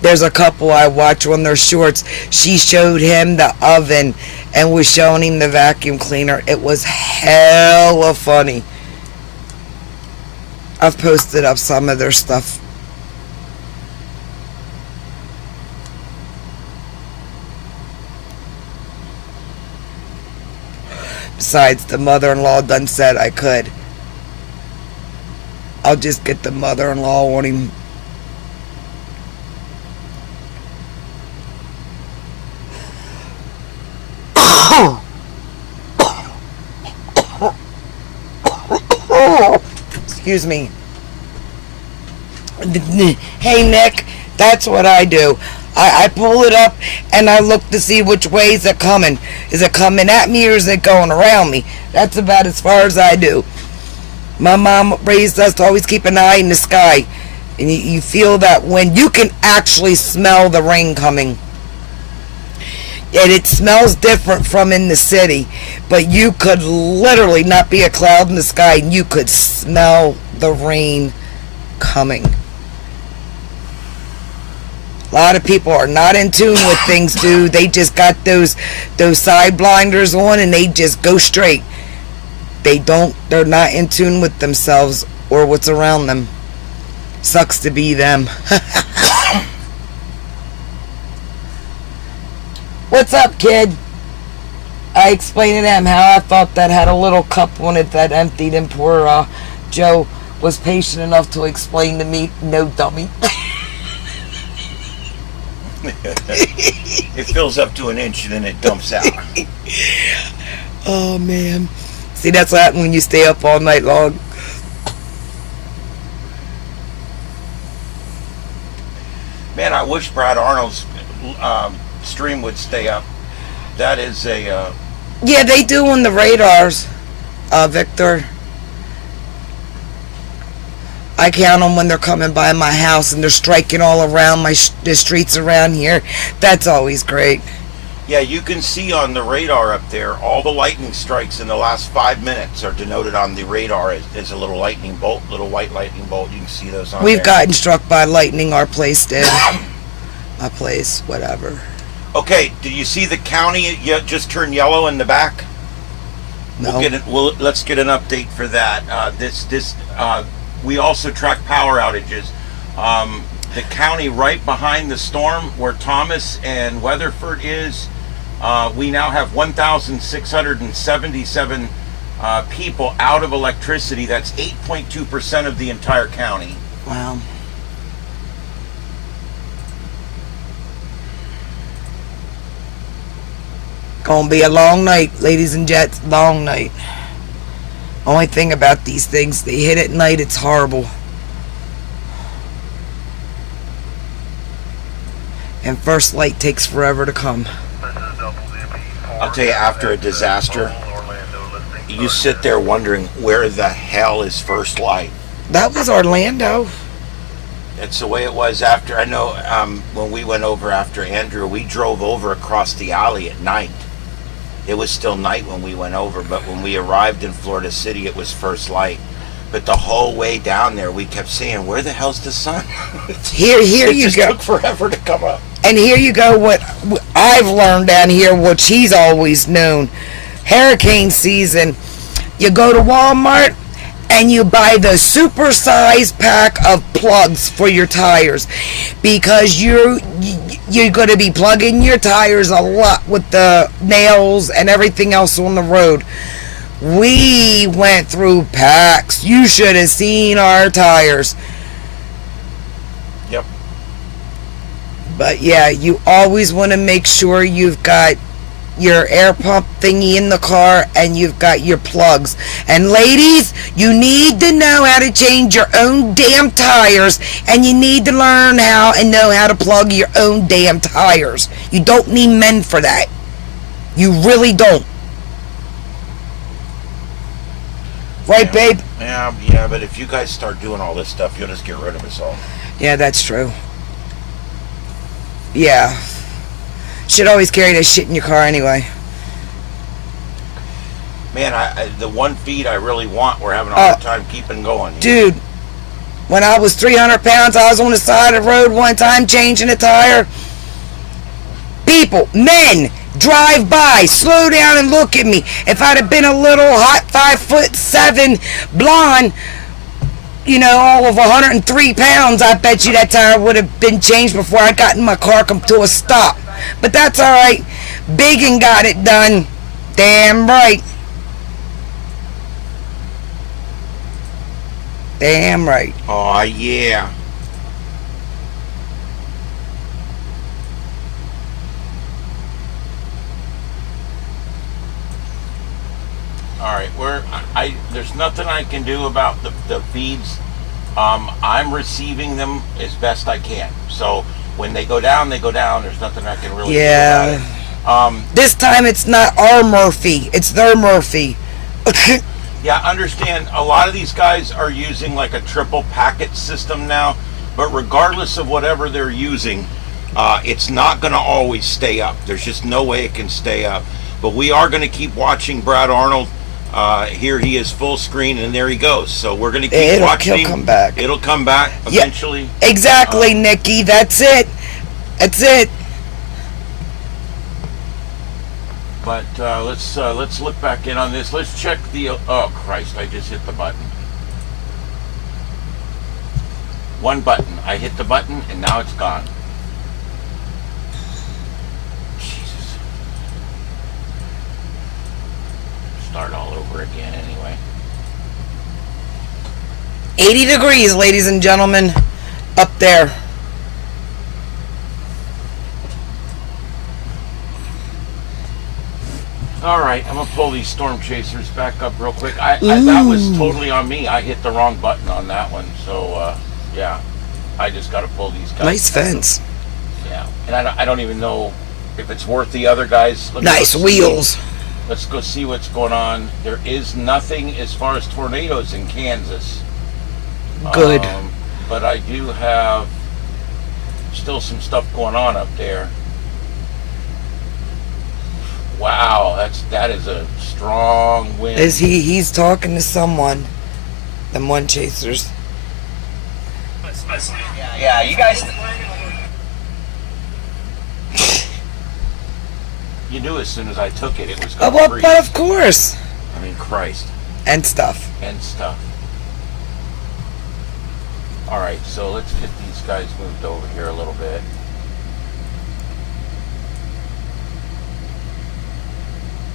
There's a couple I watch on their shorts. She showed him the oven and was showing him the vacuum cleaner. It was hella funny. I've posted up some of their stuff. Besides, the mother-in-law done said I could. I'll just get the mother-in-law on him. Excuse me. Hey, Nick, that's what I do. I pull it up and I look to see which way is it coming. Is it coming at me or is it going around me? That's about as far as I do. My mom raised us to always keep an eye in the sky. And you feel that when you can actually smell the rain coming. And it smells different from in the city. But you could literally not be a cloud in the sky and you could smell the rain coming. A lot of people are not in tune with things, dude. They just got those side blinders on and they just go straight. They're not in tune with themselves or what's around them. Sucks to be them. What's up, kid? I explained to them how I thought that had a little cup on it that emptied, and poor Joe was patient enough to explain to me, no dummy. It fills up to an inch and then it dumps out. Oh, man. See, that's what happens when you stay up all night long. Man, I wish Brad Arnold's stream would stay up. That is a... Yeah, they do on the radars. Victor. I count them when they're coming by my house and they're striking all around the streets around here. That's always great. Yeah, you can see on the radar up there, all the lightning strikes in the last 5 minutes are denoted on the radar as a little lightning bolt, little white lightning bolt. You can see those on We've there. gotten struck by lightning. Our place did. My place, whatever. Okay, did you see the county just turned yellow in the back? No. Let's get an update for that. We also track power outages. The county right behind the storm where Thomas and Weatherford is, we now have 1,677 people out of electricity. That's 8.2% of the entire county. Wow. Gonna be a long night, ladies and gents. Long night. Only thing about these things, they hit at night, it's horrible. And first light takes forever to come. I'll tell you, after a disaster, you sit there wondering where the hell is first light. That was Orlando. It's the way it was after. I know when we went over after Andrew, we drove over across the alley at night. It was still night when we went over, but when we arrived in Florida City, it was first light. But the whole way down there, we kept saying, "Where the hell's the sun?" Here it you just go. took forever to come up. And here you go, what I've learned down here, which he's always known. Hurricane season, you go to Walmart and you buy the supersized pack of plugs for your tires, because you're going to be plugging your tires a lot with the nails and everything else on the road. We went through packs. You should have seen our tires. Yep. But yeah, you always want to make sure you've got your air pump thingy in the car and you've got your plugs. And ladies, you need to know how to change your own damn tires, and you need to learn how and know how to plug your own damn tires. You don't need men for that. You really don't. Right, Yeah. babe? Yeah, but if you guys start doing all this stuff, you'll just get rid of us all. Yeah, that's true. Yeah. Should always carry that shit in your car anyway. Man, the one feed I really want, we're having a hard time keeping going. Dude, when I was 300 pounds, I was on the side of the road one time changing a tire. People, men, drive by, slow down and look at me. If I'd have been a little hot 5'7" blonde, you know, all of 103 pounds, I bet you that tire would have been changed before I got in my car, come to a stop. But that's alright. Biggin got it done. Damn right. Damn right. Oh, yeah. All right, there's nothing I can do about the feeds. I'm receiving them as best I can. So when they go down, they go down. There's nothing I can really do about it. This time it's not our Murphy, it's their Murphy. Yeah, understand, a lot of these guys are using like a triple packet system now, but regardless of whatever they're using, it's not going to always stay up. There's just no way it can stay up. But we are going to keep watching Brad Arnold. Here he is full screen, and there he goes. So we're going to keep watching him. It'll come back. It'll come back eventually. Yeah, exactly, Nikki. That's it. That's it. But let's look back in on this. Let's check the. Oh Christ! I just hit the button. One button. I hit the button, and now it's gone. Jesus. Start all over again anyway. 80 degrees, ladies and gentlemen, up there. All right, I'm gonna pull these storm chasers back up real quick. That was totally on me. I hit the wrong button on that one, so yeah, I just got to pull these guys. Nice fence. Yeah, and I don't even know if it's worth the other guys. Look at Nice those wheels. Let's go see what's going on. There is nothing as far as tornadoes in Kansas. Good. But I do have still some stuff going on up there. Wow, that is a strong wind. He's talking to someone. Them one chasers. Yeah, you guys. You knew as soon as I took it, it was Oh, going to well, freeze. but of course. I mean, Christ. And stuff. And stuff. All right, so let's get these guys moved over here a little bit.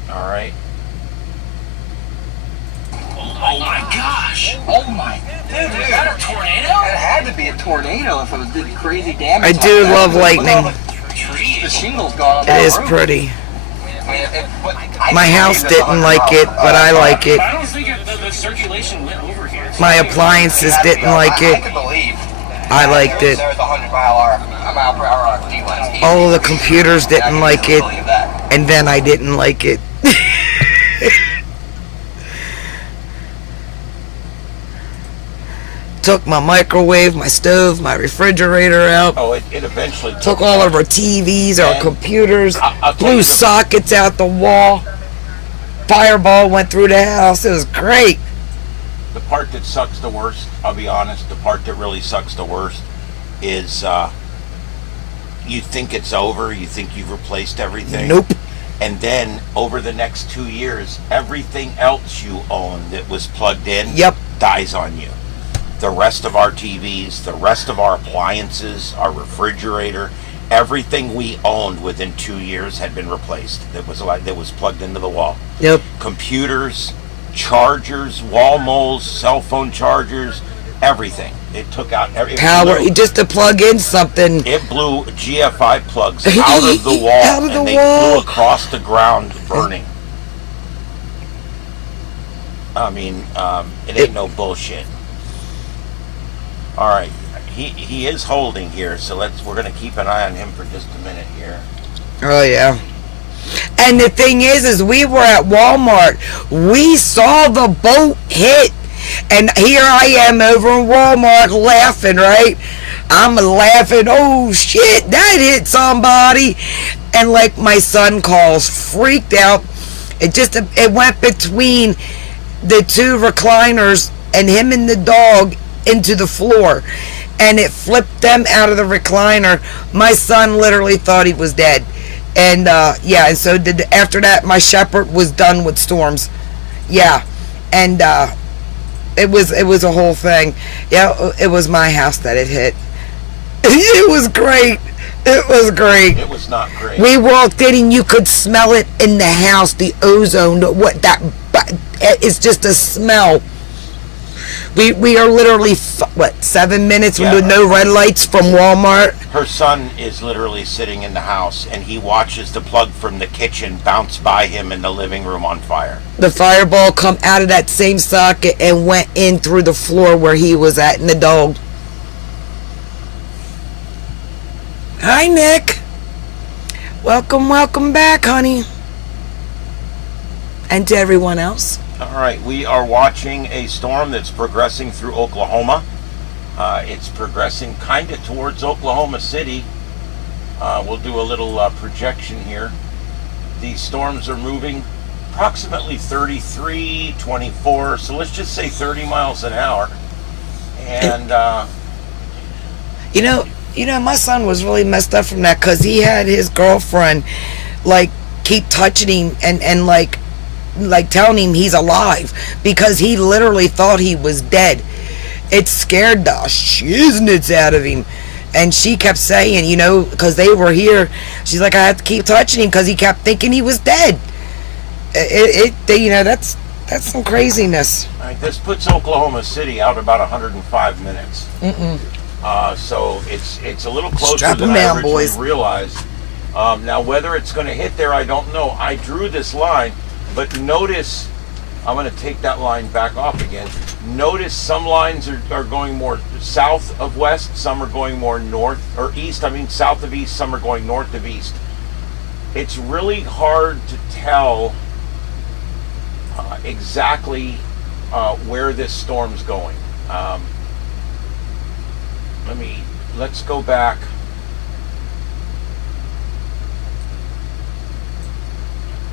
All right. Oh my gosh! Oh my! Dude, is that a tornado? It had to be a tornado if it was doing crazy damage. I do love Look at all lightning. the shingles gone on It that is roof. pretty. I My can't house believe it's didn't 100 like it, miles. but I like it. I don't think the circulation went over here. My appliances didn't like I it. can believe. I liked it. There was 100 mile per hour RFD lines. All of the computers I didn't can like easily it, believe that. and then I didn't like it. Took my microwave, my stove, my refrigerator out. Oh, it eventually Took all of our TVs, our And computers, I'll tell you blew the- sockets out the wall. Fireball went through the house. It was great. The part that sucks the worst, I'll be honest, the part that really sucks the worst is you think it's over, you think you've replaced everything. Nope. And then over the next 2 years, everything else you own that was plugged in Yep. dies on you. The rest of our TVs, the rest of our appliances, our refrigerator, everything we owned within 2 years had been replaced. That was plugged into the wall. Yep. Computers, chargers, wall moles, cell phone chargers, everything. It took out every Power. Just to plug in something. It blew GFI plugs out of the wall, Out of the and they wall. flew across the ground, burning. I mean, it ain't no bullshit. All right, he is holding here, so we're gonna keep an eye on him for just a minute here. Oh yeah. And the thing is we were at Walmart. We saw the boat hit. And here I am over in Walmart laughing, right? I'm laughing, oh shit, that hit somebody. And like my son calls, freaked out. It went between the two recliners and him and the dog into the floor. And it flipped them out of the recliner. My son literally thought he was dead. And yeah, and so after that, my shepherd was done with storms. Yeah. And it was a whole thing. Yeah, it was my house that it hit. It was great. It was great. It was not great. We walked in and you could smell it in the house. The ozone. It's just a smell. We are literally 7 minutes Yeah. with no red lights from Walmart. Her son is literally sitting in the house, and he watches the plug from the kitchen bounce by him in the living room on fire. The fireball come out of that same socket and went in through the floor where he was at and the dog. Hi, Nick. Welcome back, honey. And to everyone else. All right, we are watching a storm that's progressing through Oklahoma. It's progressing kind of towards Oklahoma City. We'll do a little projection here. These storms are moving approximately 33, 24, so let's just say 30 miles an hour. And You know, my son was really messed up from that because he had his girlfriend like keep touching him and like telling him he's alive because he literally thought he was dead. It scared the shiznits out of him. And she kept saying, you know, because they were here, she's like, I have to keep touching him because he kept thinking he was dead. You know, that's some craziness. all right, this puts Oklahoma City out about 105 minutes. So it's a little closer Strap 'em than I down, originally boys. realized. Now, whether it's going to hit there, I don't know. I drew this line, but notice, I'm going to take that line back off again. Notice some lines are going more south of west, some are going more north or east. I mean, south of east, some are going north of east. It's really hard to tell exactly where this storm's going. Let's go back.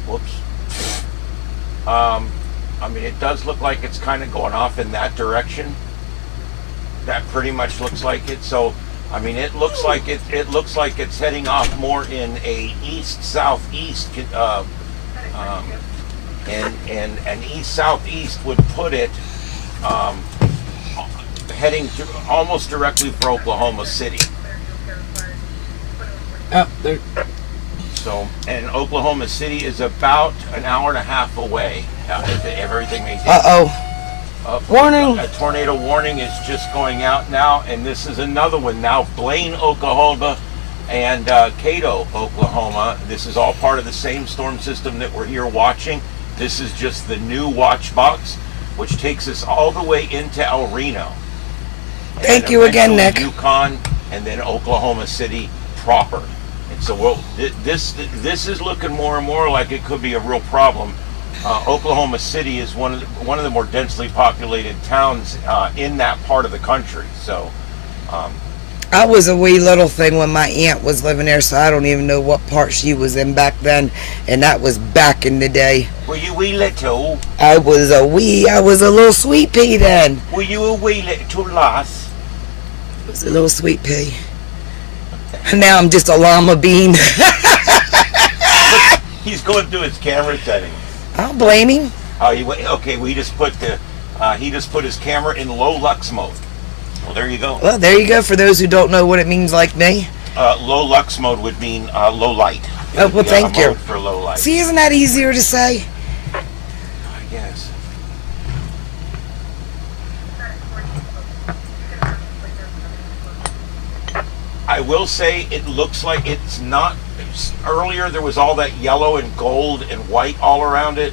Whoops. I mean, it does look like it's kind of going off in that direction. That pretty much looks like it. So, I mean, it looks like it looks like it's heading off more in a east-southeast, and east-southeast would put it heading to almost directly for Oklahoma City. Oh, there. So, and Oklahoma City is about an hour and a half away. If everything maintains. Warning. A tornado warning is just going out now, and this is another one now. Blaine, Oklahoma, and Cato, Oklahoma. This is all part of the same storm system that we're here watching. This is just the new watch box, which takes us all the way into El Reno. Thank you again, Nick. Yukon, and then Oklahoma City proper. And so this is looking more and more like it could be a real problem. Oklahoma City is one of the more densely populated towns in that part of the country. So, I was a wee little thing when my aunt was living there, so I don't even know what part she was in back then, and that was back in the day. were you wee little? I was a little sweet pea then. Were you a wee little lass? I was a little sweet pea. Now I'm just a llama bean. He's going through his camera settings. I don't blame him. Okay. Well, he just put his camera in low lux mode. Well, there you go. Well, there you go. For those who don't know what it means, like me. Low lux mode would mean low light. Oh, well, thank you. Mode for low light. See, isn't that easier to say? I guess. I will say it looks like it's not. Earlier there was all that yellow and gold and white all around it.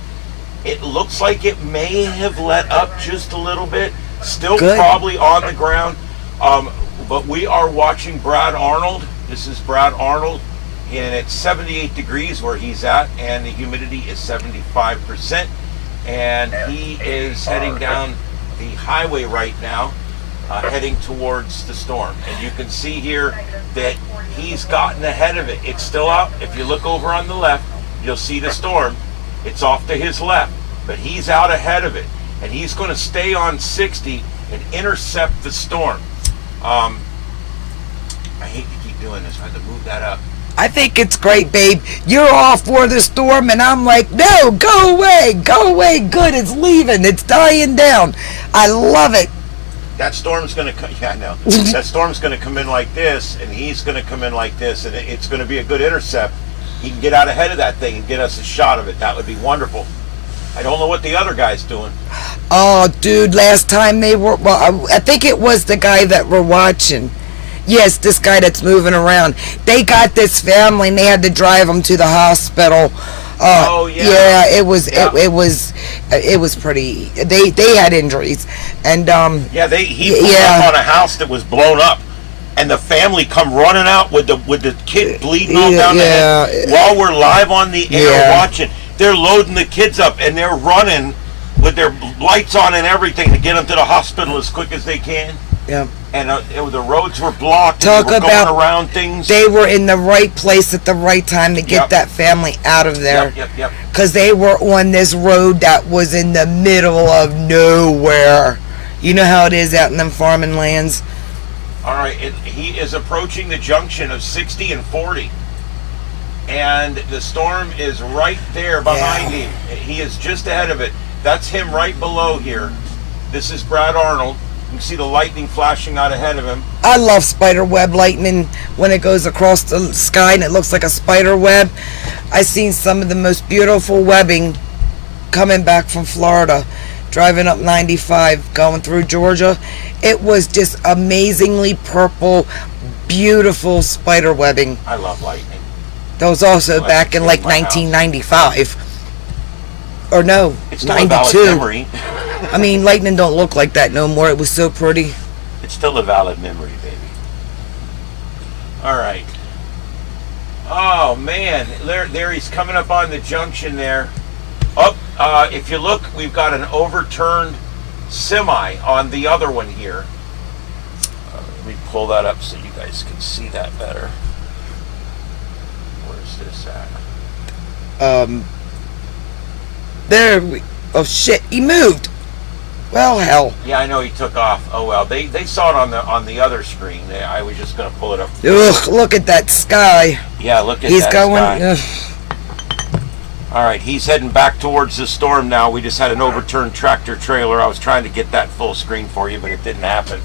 It looks like it may have let up just a little bit. Still Good. Probably on the ground. But we are watching Brad Arnold. This is Brad Arnold, and it's 78 degrees where he's at, and the humidity is 75%. And he is heading down the highway right now, heading towards the storm. And you can see here that he's gotten ahead of it. It's still out. If you look over on the left, you'll see the storm. It's off to his left, but he's out ahead of it. And he's going to stay on 60 and intercept the storm. I hate to keep doing this. I have to move that up. I think it's great, babe. You're all for the storm, and I'm like, no, go away, go away. Good, it's leaving. It's dying down. I love it. That storm's going to come. Yeah, I know. That storm's going to come in like this, and he's going to come in like this, and it's going to be a good intercept. He can get out ahead of that thing and get us a shot of it. That would be wonderful. I don't know what the other guy's doing. Oh, dude, last time they were, well, I think it was the guy that we're watching. Yes, this guy that's moving around. They got this family, and they had to drive them to the hospital. Oh, yeah. Yeah, it was Yeah. it was pretty. They had injuries, and Yeah, he pulled up on a house that was blown up, and the family come running out with the kid bleeding all down the head while we're live on the air watching. They're loading the kids up, and they're running with their lights on and everything to get them to the hospital as quick as they can. yeah. And the roads were blocked. Talk and they were about going around things. They were in the right place at the right time to get Yep. that family out of there. Yep. Because they were on this road that was in the middle of nowhere. You know how it is out in them farming lands. All right, he is approaching the junction of 60 and 40. And the storm is right there behind him. He is just ahead of it. That's him right below here. This is Brad Arnold. You can see the lightning flashing out ahead of him. I love spider web lightning when it goes across the sky and it looks like a spider web. I've seen some of the most beautiful webbing coming back from Florida, driving up 95, going through Georgia. It was just amazingly purple, beautiful spider webbing. I love lightning. That was also Well, back in like my house. 1995. Or no, It's still a valid 92. memory. I mean, lightning don't look like that no more. It was so pretty. It's still a valid memory, baby. All right. Oh man, there he's coming up on the junction there. Oh, if you look, we've got an overturned semi on the other one here. Let me pull that up so you guys can see that better. Where's this at? There we. Oh shit! He moved. Well, hell. Yeah, I know he took off. Oh well, they saw it on the other screen. I was just gonna pull it up. Ugh! Look at that sky. Yeah, look at He's that going. sky. Ugh. All right, he's heading back towards the storm now. We just had an overturned tractor trailer. I was trying to get that full screen for you, but it didn't happen.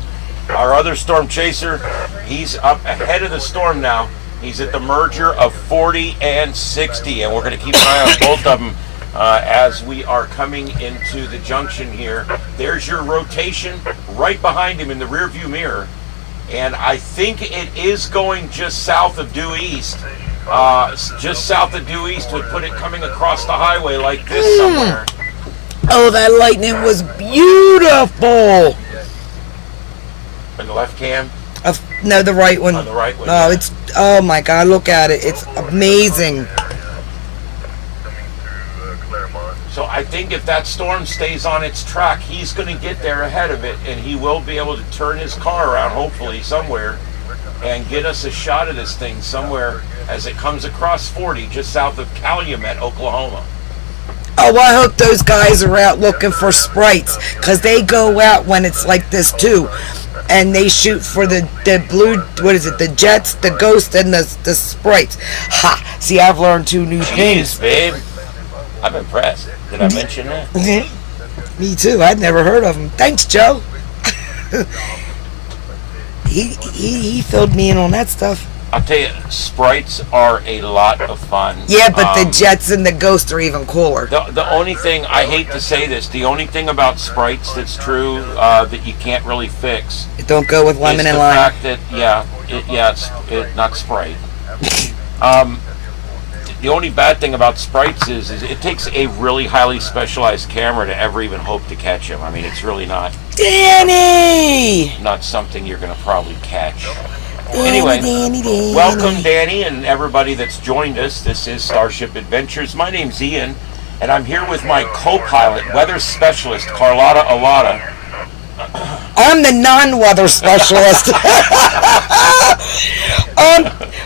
Our other storm chaser, he's up ahead of the storm now. He's at the merger of 40 and 60, and we're going to keep an eye on both of them as we are coming into the junction here. There's your rotation right behind him in the rearview mirror, and I think it is going just south of due east. Just south of due east would put it coming across the highway like this somewhere. Oh, that lightning was beautiful. In the left cam? No, the right one. On the right one. No, yeah. it's. Oh my God! Look at it. It's amazing. So I think if that storm stays on its track, he's going to get there ahead of it, and he will be able to turn his car around, hopefully, somewhere, and get us a shot of this thing somewhere as it comes across 40, just south of Calumet, Oklahoma. Oh, I hope those guys are out looking for sprites, because they go out when it's like this too. And they shoot for the blue, what is it, the jets, the ghost, and the sprites. Ha! See, I've learned 2 new things. Jeez, babe. I'm impressed. Did I mention that? Me too. I'd never heard of him. Thanks, Joe. he filled me in on that stuff. I'll tell you, sprites are a lot of fun. Yeah, but the jets and the ghosts are even cooler. The only thing, I hate to say this, the only thing about sprites that's true that you can't really fix It don't go with lemon is and the lime. fact that, it's not Sprite. The only bad thing about sprites is it takes a really highly specialized camera to ever even hope to catch them. I mean, it's really not Danny! something you're going to probably catch. Danny, Anyway, Danny. welcome Danny and everybody that's joined us. This is Starship Adventures. My name's Ian, and I'm here with my co-pilot, weather specialist, Carlotta Alata. I'm the non-weather specialist.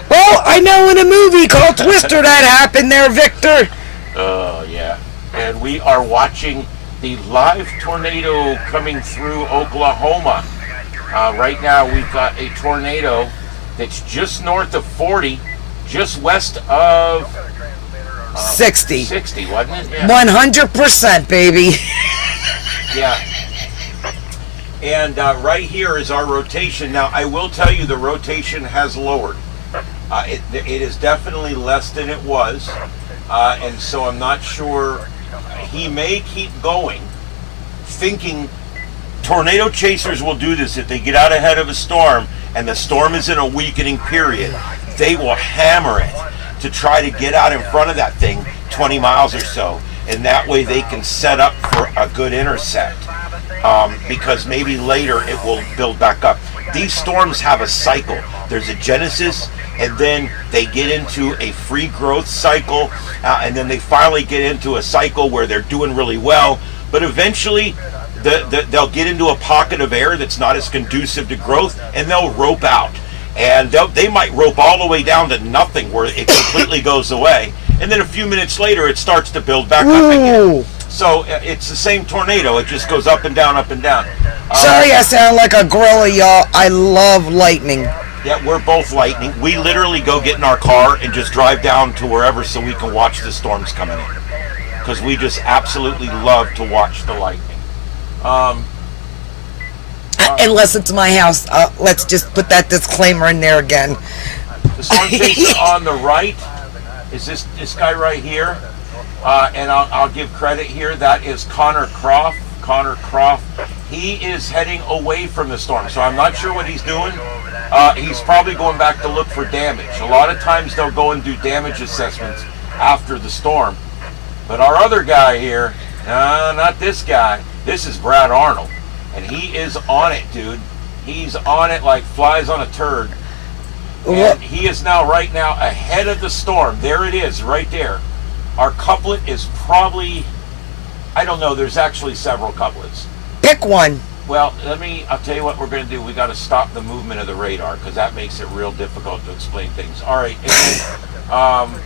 Well, I know in a movie called Twister that happened there, Victor. Oh, yeah. And we are watching the live tornado coming through Oklahoma. Right now, we've got a tornado that's just north of 40, just west of 60. 60, wasn't it? Yeah. 100%, baby. Yeah. And right here is our rotation. Now, I will tell you the rotation has lowered. It is definitely less than it was. And so I'm not sure. He may keep going, thinking tornado chasers will do this. If they get out ahead of a storm and the storm is in a weakening period, they will hammer it to try to get out in front of that thing 20 miles or so. And that way they can set up for a good intercept. Because maybe later it will build back up. These storms have a cycle. There's a genesis, and then they get into a free growth cycle, and then they finally get into a cycle where they're doing really well. But eventually, they'll get into a pocket of air that's not as conducive to growth, and they'll rope out. And they might rope all the way down to nothing where it completely goes away. And then a few minutes later, it starts to build back up again. So it's the same tornado. It just goes up and down, up and down. Sorry I sound like a gorilla, y'all. I love lightning. Yeah, we're both lightning. We literally go get in our car and just drive down to wherever so we can watch the storms coming in. Because we just absolutely love to watch the lightning. Unless it's my house. Let's just put that disclaimer in there again. The storm chaser on the right is this guy right here. And I'll give credit here. That is Connor Croft. Connor Croft. He is heading away from the storm, so I'm not sure what he's doing. He's probably going back to look for damage. A lot of times they'll go and do damage assessments after the storm. But our other guy here, not this guy. This is Brad Arnold, and he is on it, dude. He's on it like flies on a turd. And he is right now ahead of the storm. There it is, right there. Our couplet is probably I don't know. There's actually several couplets. Pick one. Well, I'll tell you what we're going to do. We got to stop the movement of the radar because that makes it real difficult to explain things. All right. And then,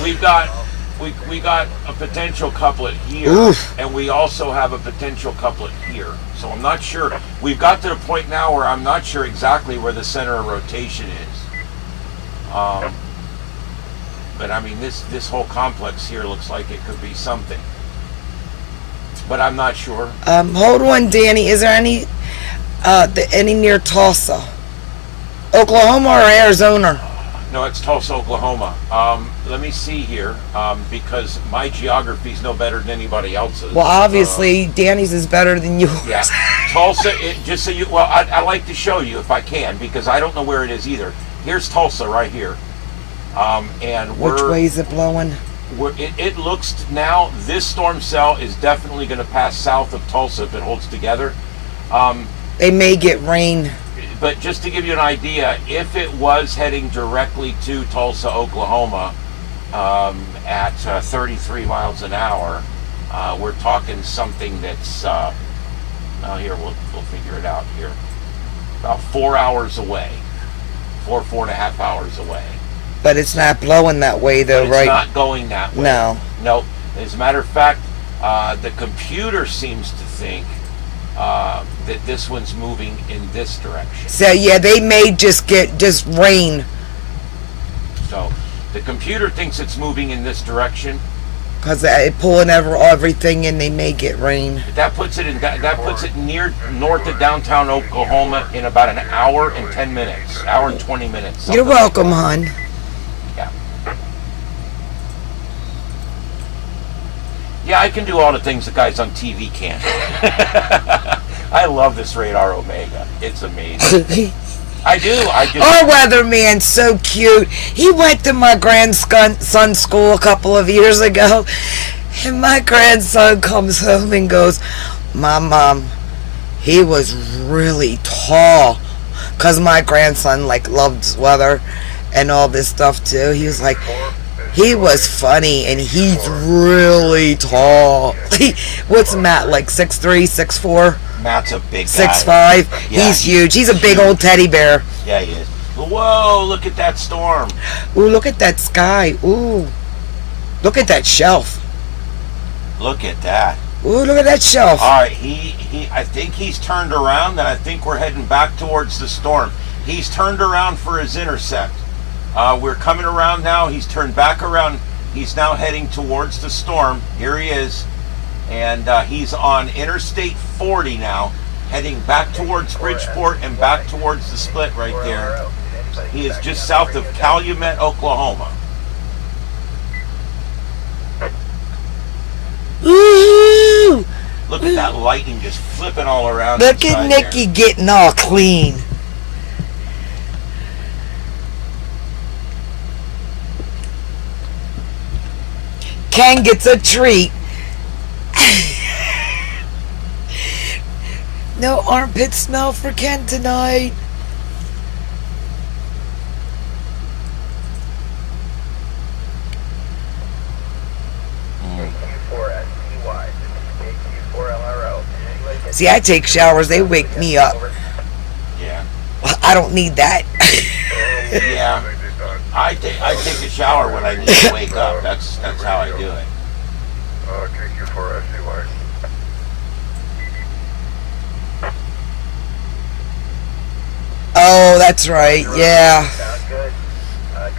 we got a potential couplet here, Oof. and we also have a potential couplet here. So I'm not sure. We've got to the point now where I'm not sure exactly where the center of rotation is. But I mean, this whole complex here looks like it could be something. But I'm not sure. Hold on, Danny. Is there any near Tulsa, Oklahoma, or Arizona? No, it's Tulsa, Oklahoma. Let me see here, because my geography's no better than anybody else's. Well, obviously, Danny's is better than yours. Yeah, Tulsa. Just so you, well, I like to show you if I can because I don't know where it is either. Here's Tulsa right here, and Which way is it blowing? It looks now. This storm cell is definitely going to pass south of Tulsa if it holds together. They may get rain. But just to give you an idea, if it was heading directly to Tulsa, Oklahoma, at 33 miles an hour, we're talking something that's here. We'll figure it out here. About 4 hours away, 4.5 hours away. But it's not blowing that way, though, But right? it's not going that way. No. No. As a matter of fact, the computer seems to think that this one's moving in this direction. So yeah, they may just get rain. So the computer thinks it's moving in this direction. Cause it pulling everything in, they may get rain. That puts it in. That puts it near north of downtown Oklahoma in about an hour and 10 minutes, hour and 20 minutes. You're something like welcome, that. hon. Yeah. Yeah, I can do all the things the guys on TV can't. I love this Radar Omega. It's amazing. I do. Our weatherman's so cute. He went to my grandson's school a couple of years ago, and my grandson comes home and goes, Mom, he was really tall. Cause my grandson loves weather and all this stuff too. He was like, he was funny, and he's really tall. What's Matt, like 6'3", 6'4"? Matt's a big guy. 6'5". Yeah, He's huge. He's a big old teddy bear. Yeah, he is. Whoa, look at that storm. Ooh, look at that sky. Ooh. Look at that shelf. Look at that. Ooh, look at that shelf. All right, I think he's turned around, and I think we're heading back towards the storm. He's turned around for his intersect. We're coming around now. He's turned back around. He's now heading towards the storm. Here he is. And he's on Interstate 40 now, heading back towards Bridgeport and back towards the split right there. He is just south of Calumet, Oklahoma. Ooh. Look at that lightning just flipping all around. Look at inside Nikki there. getting all clean. Ken gets a treat. No armpit smell for Ken tonight. See, I take showers, they wake me up. Yeah. I don't need that. Yeah. I take a shower when I need to wake up. That's how I do it. KQ4SCY. Oh, that's right, yeah. Sounds good.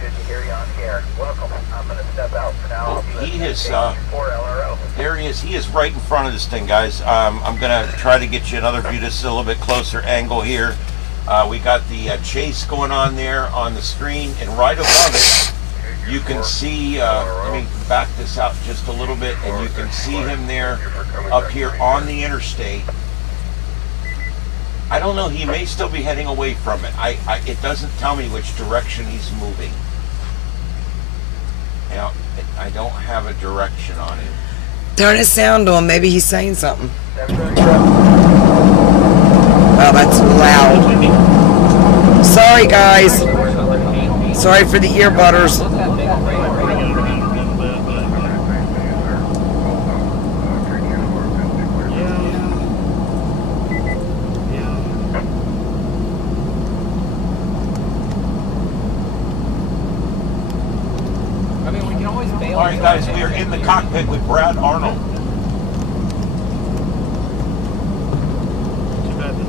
Good to hear you on here. Welcome. I'm going to step out for now. He is, KQ4LRO. there he is. He is right in front of this thing, guys. I'm going to try to get you another view. This is a little bit closer angle here. We got the chase going on there on the screen, and right above it, you can see, let me back this out just a little bit, and you can see him there up here on the interstate. I don't know, he may still be heading away from it. It doesn't tell me which direction he's moving. Now, I don't have a direction on him. Turn his sound on, maybe he's saying something. Oh, that's loud. Sorry, guys. Sorry for the earbutters. All right, guys, we are in the cockpit with Brad Arnold. Too bad the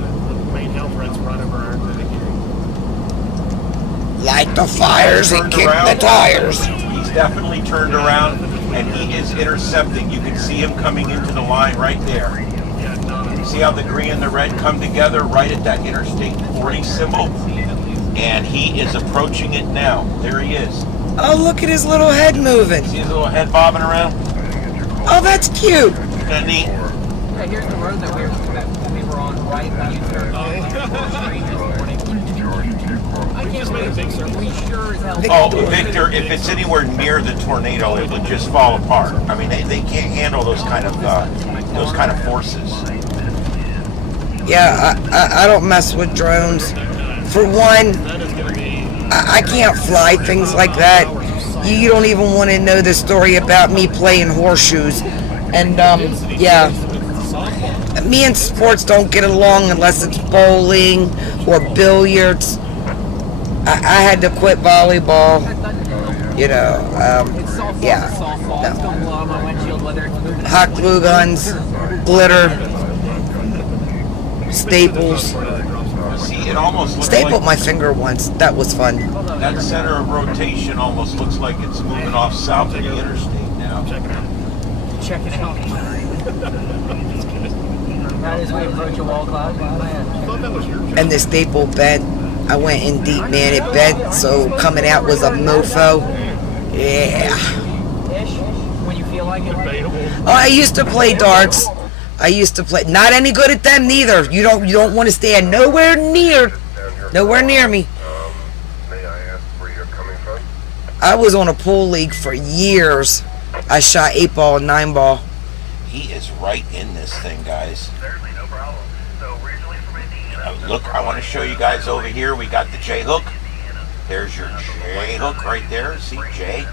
main health runs brought over our Light the fires and Turned kick around. the tires. He's definitely turned around, and he is intercepting. You can see him coming into the line right there. See how the green and the red come together right at that Interstate 40 symbol? And he is approaching it now. There he is. Oh, look at his little head moving. See his little head bobbing around? Oh, that's cute. Isn't that neat? Yeah, here's the road that we were on right when you turned on the street this morning. I can't make a big circle. We sure as hell. Oh, Victor, if it's anywhere near the tornado, it would just fall apart. I mean, they can't handle those kind of forces. Yeah, I don't mess with drones. For one, I can't fly things like that. You don't even want to know the story about me playing horseshoes. And, yeah. Me and sports don't get along unless it's bowling or billiards. I had to quit volleyball. You know, yeah. No. Hot glue guns, glitter, staples. See, it almost looks Stapled like my finger once. That was fun. that center of rotation almost looks like it's moving off south of the interstate now. Check it out. Right as we approach a wall cloud. And the staple bent. I went in deep, man. It bent, so coming out was a mofo. Yeah. Ish, when you feel like it. Oh, I used to play darts. I used to play. Not any good at them neither. You don't want to stand nowhere near me. May I ask where you're coming from? I was on a pool league for years. I shot 8-ball and 9-ball. He is right in this thing, guys. Certainly, no problem. So, originally from Indiana. Look, I want to show you guys over here. We got the J hook. There's your J hook right there. See, J.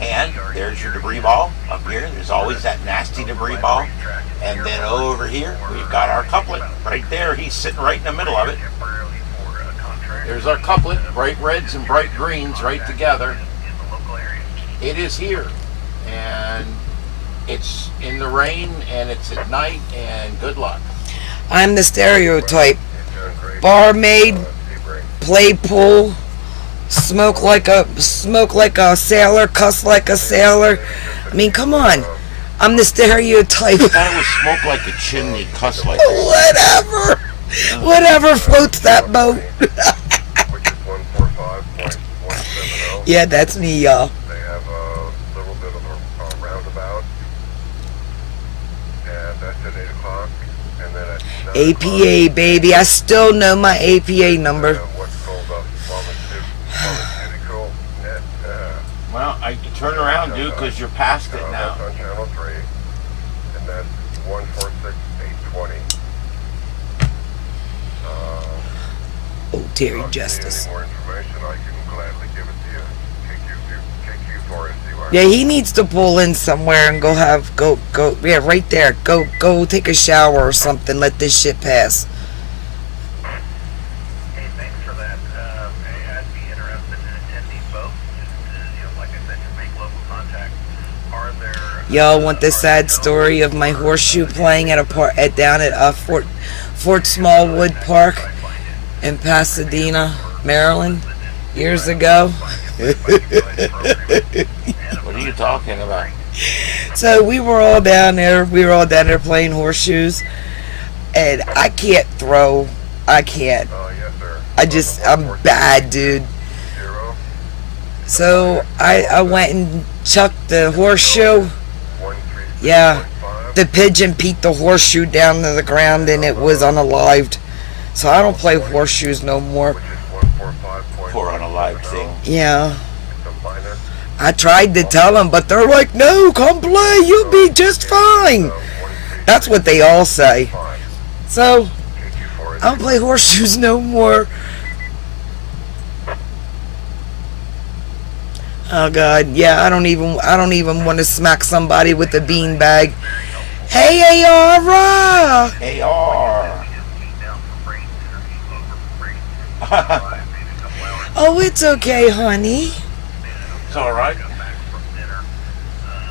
And there's your debris ball up here. There's always that nasty debris ball. And then over here, we've got our couplet right there. He's sitting right in the middle of it. There's our couplet, bright reds and bright greens right together. It is here. And it's in the rain and it's at night, and good luck. I'm the stereotype. Barmaid, play pool, smoke like a sailor, cuss like a sailor. I mean, come on. I'm the stereotype. I thought it was smoke like a chimney, cuss like a... Whatever floats that boat. Which is 145.170. Yeah, that's me, y'all. They have a little bit of a roundabout. And that's at 8 o'clock. And then at 9 APA, baby. I still know my APA number. what's called a pharmaceutical net. Well, I turn around, dude, because you're past it now. That's on channel 3. And that's 146.820. Oh, Terry If you Justice. need any more information, I can gladly give it to you. KQ4SCY. Yeah, he needs to pull in somewhere and go yeah, right there. Go take a shower or something. Let this shit pass. Hey, thanks for that. I'd be interested in attending both. Just, like I said, just make local contact. Are there... Y'all want the sad story of my horseshoe playing at down at Fort Smallwood Park in Pasadena, Maryland, years ago? What are you talking about? So we were all down there. We were all down there playing horseshoes, and I can't throw. I can't. yes, sir. I'm bad, dude. 0, So I went and chucked the horseshoe. 1, 3, Yeah, 5. the pigeon peeked the horseshoe down to the ground, and it was unalived. So I don't play horseshoes no more. Which is 145.1. Poor unalive thing. Yeah. It's a minus. I tried to tell them, but they're like, no, come play. You'll be just fine. That's what they all say. So I don't play horseshoes no more. Oh God, yeah, I don't even want to smack somebody with a beanbag. Hey, Ayara! AR. Oh, it's okay, honey. It's all right.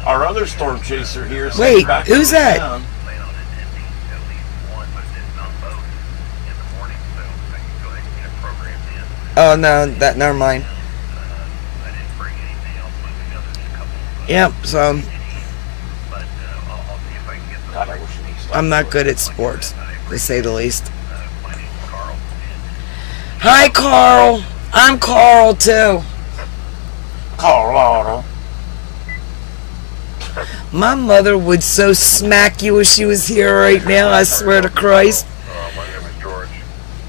Our other storm chaser here is Wait, heading back who's into that? town. Plan on attending at least one, but it's not both in the morning, so I can go ahead and get it programmed in. Oh no, that never mind. I didn't bring anything else with me other than a couple, Yep. So but I'll see if I can get those. God, I wish it was I'm not good at sports, to say the least. My name's Carl. Hi, Carl. I'm Carl too. Colorado. My mother would so smack you if she was here right now. I swear to Christ. My name is George.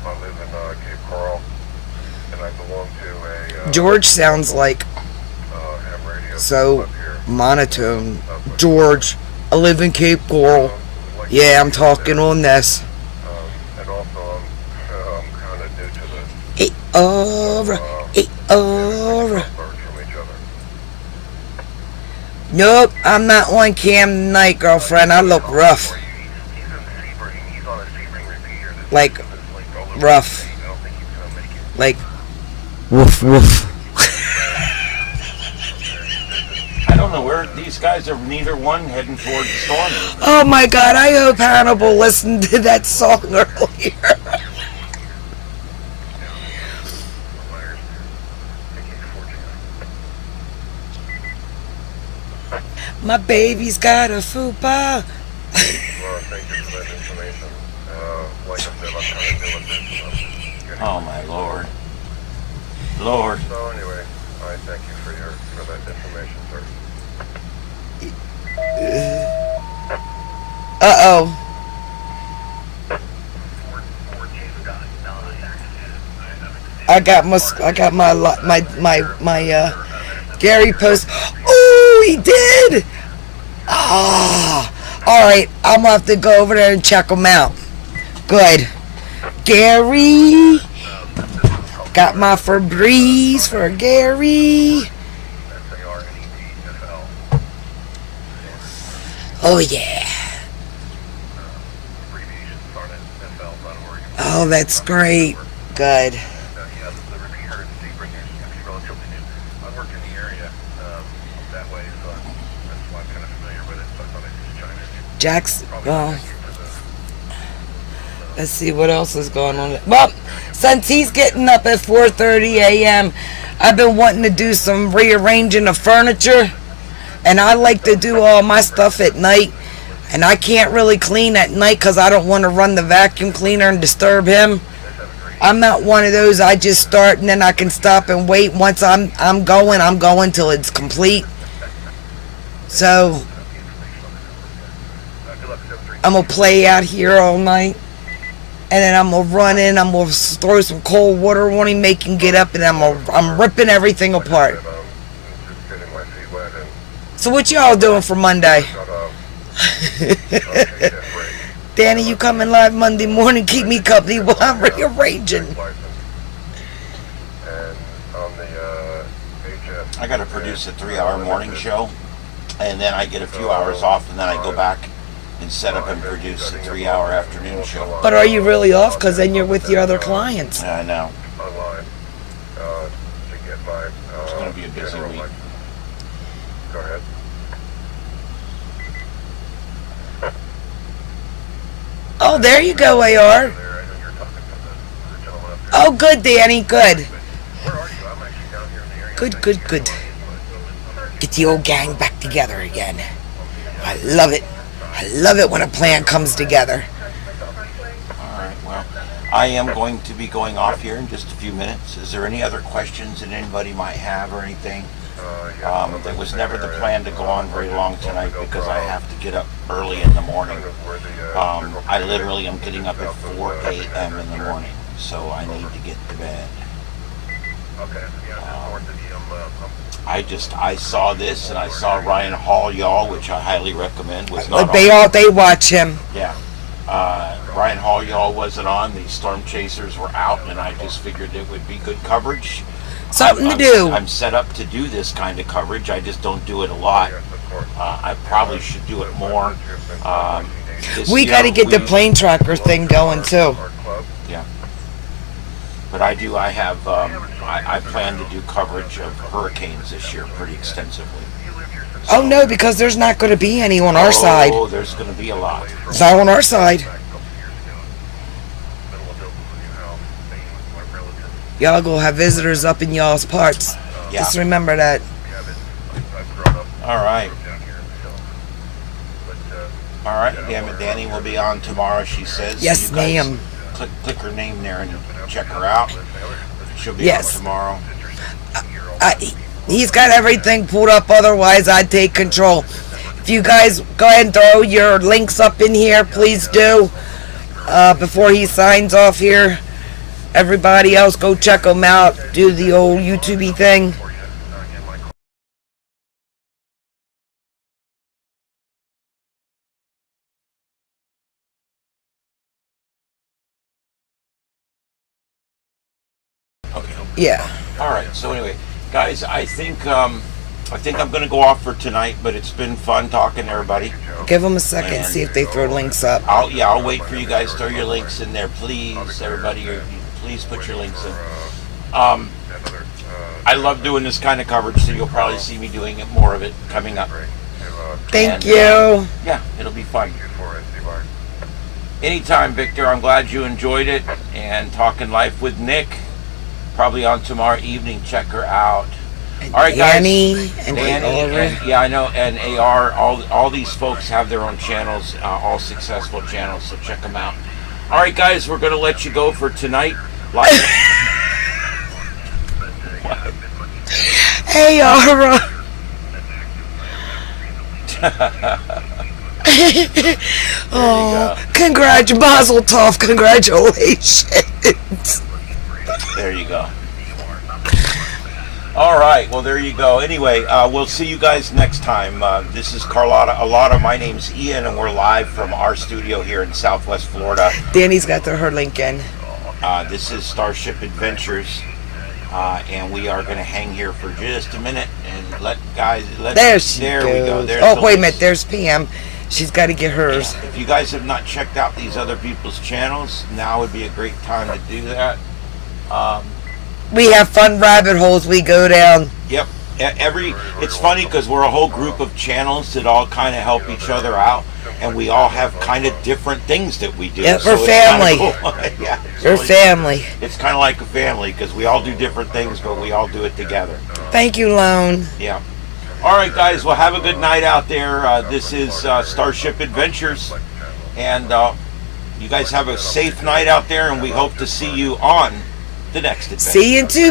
I live in Cape Coral, and I belong to a George sounds like ham radio so up here. monotone. George, I live in Cape Coral. Yeah, I'm talking on this. And also, I'm kind of new to this. Hey, over. Hey, over. Birds from each other. Nope, I'm not on cam tonight, girlfriend. I look rough. He's in Sebring. He's on a Sebring repeater. This Like, system is like all over the rough. state. I don't think he's gonna make it. Like, woof, woof. I don't know where these guys are. Neither one heading toward the storm. Oh my God, I hope Hannibal listened to that song earlier. Myers, AK-49. My baby's got a fupa. Well, thank you for that information. Like I said, I'm kind of new with this. Oh my Lord. Lord. So anyway, I thank you for that information, sir. Uh-oh. I got my Gary post. Oh, he did. Ah, all right. I'm gonna have to go over there and check him out. Good. Gary, got my Febreze for Gary. SARNEDFL. Oh yeah. Abbreviation SARNEDFL.org. Oh, that's great. Good. Yeah, the repeater in Sebring is relatively new. I work in the area that way, so that's why I'm kind of familiar with it. So I thought I'd just chime in. Jack's. Probably Well, thank you for the let's see what else is going on. Well, since he's getting up at 4:30 a.m., I've been wanting to do some rearranging of furniture, and I like to do all my stuff at night. And I can't really clean at night because I don't want to run the vacuum cleaner and disturb him. I'm not one of those. I just start and then I can stop and wait. Once I'm going till it's complete. So I'm gonna play out here all night, and then I'm gonna run in. I'm gonna throw some cold water on him, make him get up, and I'm ripping everything apart. just getting my feet wet and So what y'all doing for Monday? shut up. Take that break. Danny, you coming live Monday morning? Keep me company while I'm rearranging. License. And on the HF. I got to produce a 3-hour morning show, and then I get a few hours off, and then I go back and set up and produce a 3-hour afternoon show. But are you really off? Because then you're with your other clients. I know. Online to get my. It's going to be a busy general week. license. Go ahead. Oh, there you go, AR. There, I know you're talking to the gentleman up there. Oh, good, Danny, good. Where are you? I'm actually down here in the area. Good, good, good. Get the old gang back together again. I love it. I love it when a plan comes together. All right, well, I am going to be going off here in just a few minutes. Is there any other questions that anybody might have or anything? It was never the plan to go on very long tonight because I have to get up early in the morning. I literally am getting up at 4 a.m. in the morning, so I need to get to bed. Okay. Yeah, north of you. I saw this and I saw Ryan Hall, y'all, which I highly recommend. Was not Like they watch him. Yeah. Ryan Hall, y'all wasn't on. The Storm Chasers were out, and I just figured it would be good coverage. Something to do. I'm set up to do this kind of coverage. I just don't do it a lot. I probably should do it more. We got to get the plane tracker thing going too. Yeah. But I have, I plan to do coverage of hurricanes this year pretty extensively. You live here since Oh no, because there's not going to be any on our side. Oh, there's going to be a lot. It's not on our side. Back a couple years ago, middle of building a new house, staying with my relatives. Y'all go have visitors up in y'all's parts. Yeah. Just remember that. Cabin. I've grown up All right. down here, so. But, All right. Damn it, Danny will be on tomorrow, she says. So Yes, you guys ma'am. Click her name there and check her out. She'll be Yes. on tomorrow. He's got everything pulled up, otherwise I'd take control. If you guys go ahead and throw your links up in here, please do. Before he signs off here. Everybody else go check him out. Do the old YouTube thing. Okay. Yeah. All right. So anyway, guys, I think I'm going to go off for tonight, but it's been fun talking to everybody. Give them a second, see if they throw links up. I'll wait for you guys to throw your links in there, please. Everybody, please put your links in. I love doing this kind of coverage, so you'll probably see me doing it, more of it coming up. Thank And, you. Yeah, it'll be fun. Anytime, Victor. I'm glad you enjoyed it. And Talking Life with Nick, probably on tomorrow evening. Check her out. All right, guys. Danny and Danny Oliver. and, yeah, I know, and AR. All these folks have their own channels, all successful channels. So check them out. All right, guys, we're going to let you go for tonight. Hey, Ara. Oh, Mazel tov, congratulations. There you go. All right, well, there you go. Anyway, we'll see you guys next time. This is Carlotta Allotta. My name's Ian, and we're live from our studio here in Southwest Florida. Danny's got her link in. This is Starship Adventures, and we are going to hang here for just a minute and let guys. There she there goes. we go. There's Oh, the wait a list. minute. There's PM. She's got to get hers. If you guys have not checked out these other people's channels, now would be a great time to do that. We have fun rabbit holes we go down. Yep. It's funny because we're a whole group of channels that all kind of help each other out, and we all have kind of different things that we do. Yeah, So we're it's family. kinda cool. Yeah, it's We're really- family. It's kind of like a family because we all do different things, but we all do it together. Thank you, Lone. Yeah. All right, guys. Well, have a good night out there. This is Starship Adventures, and you guys have a safe night out there, and we hope to see you on the next adventure. See you in 2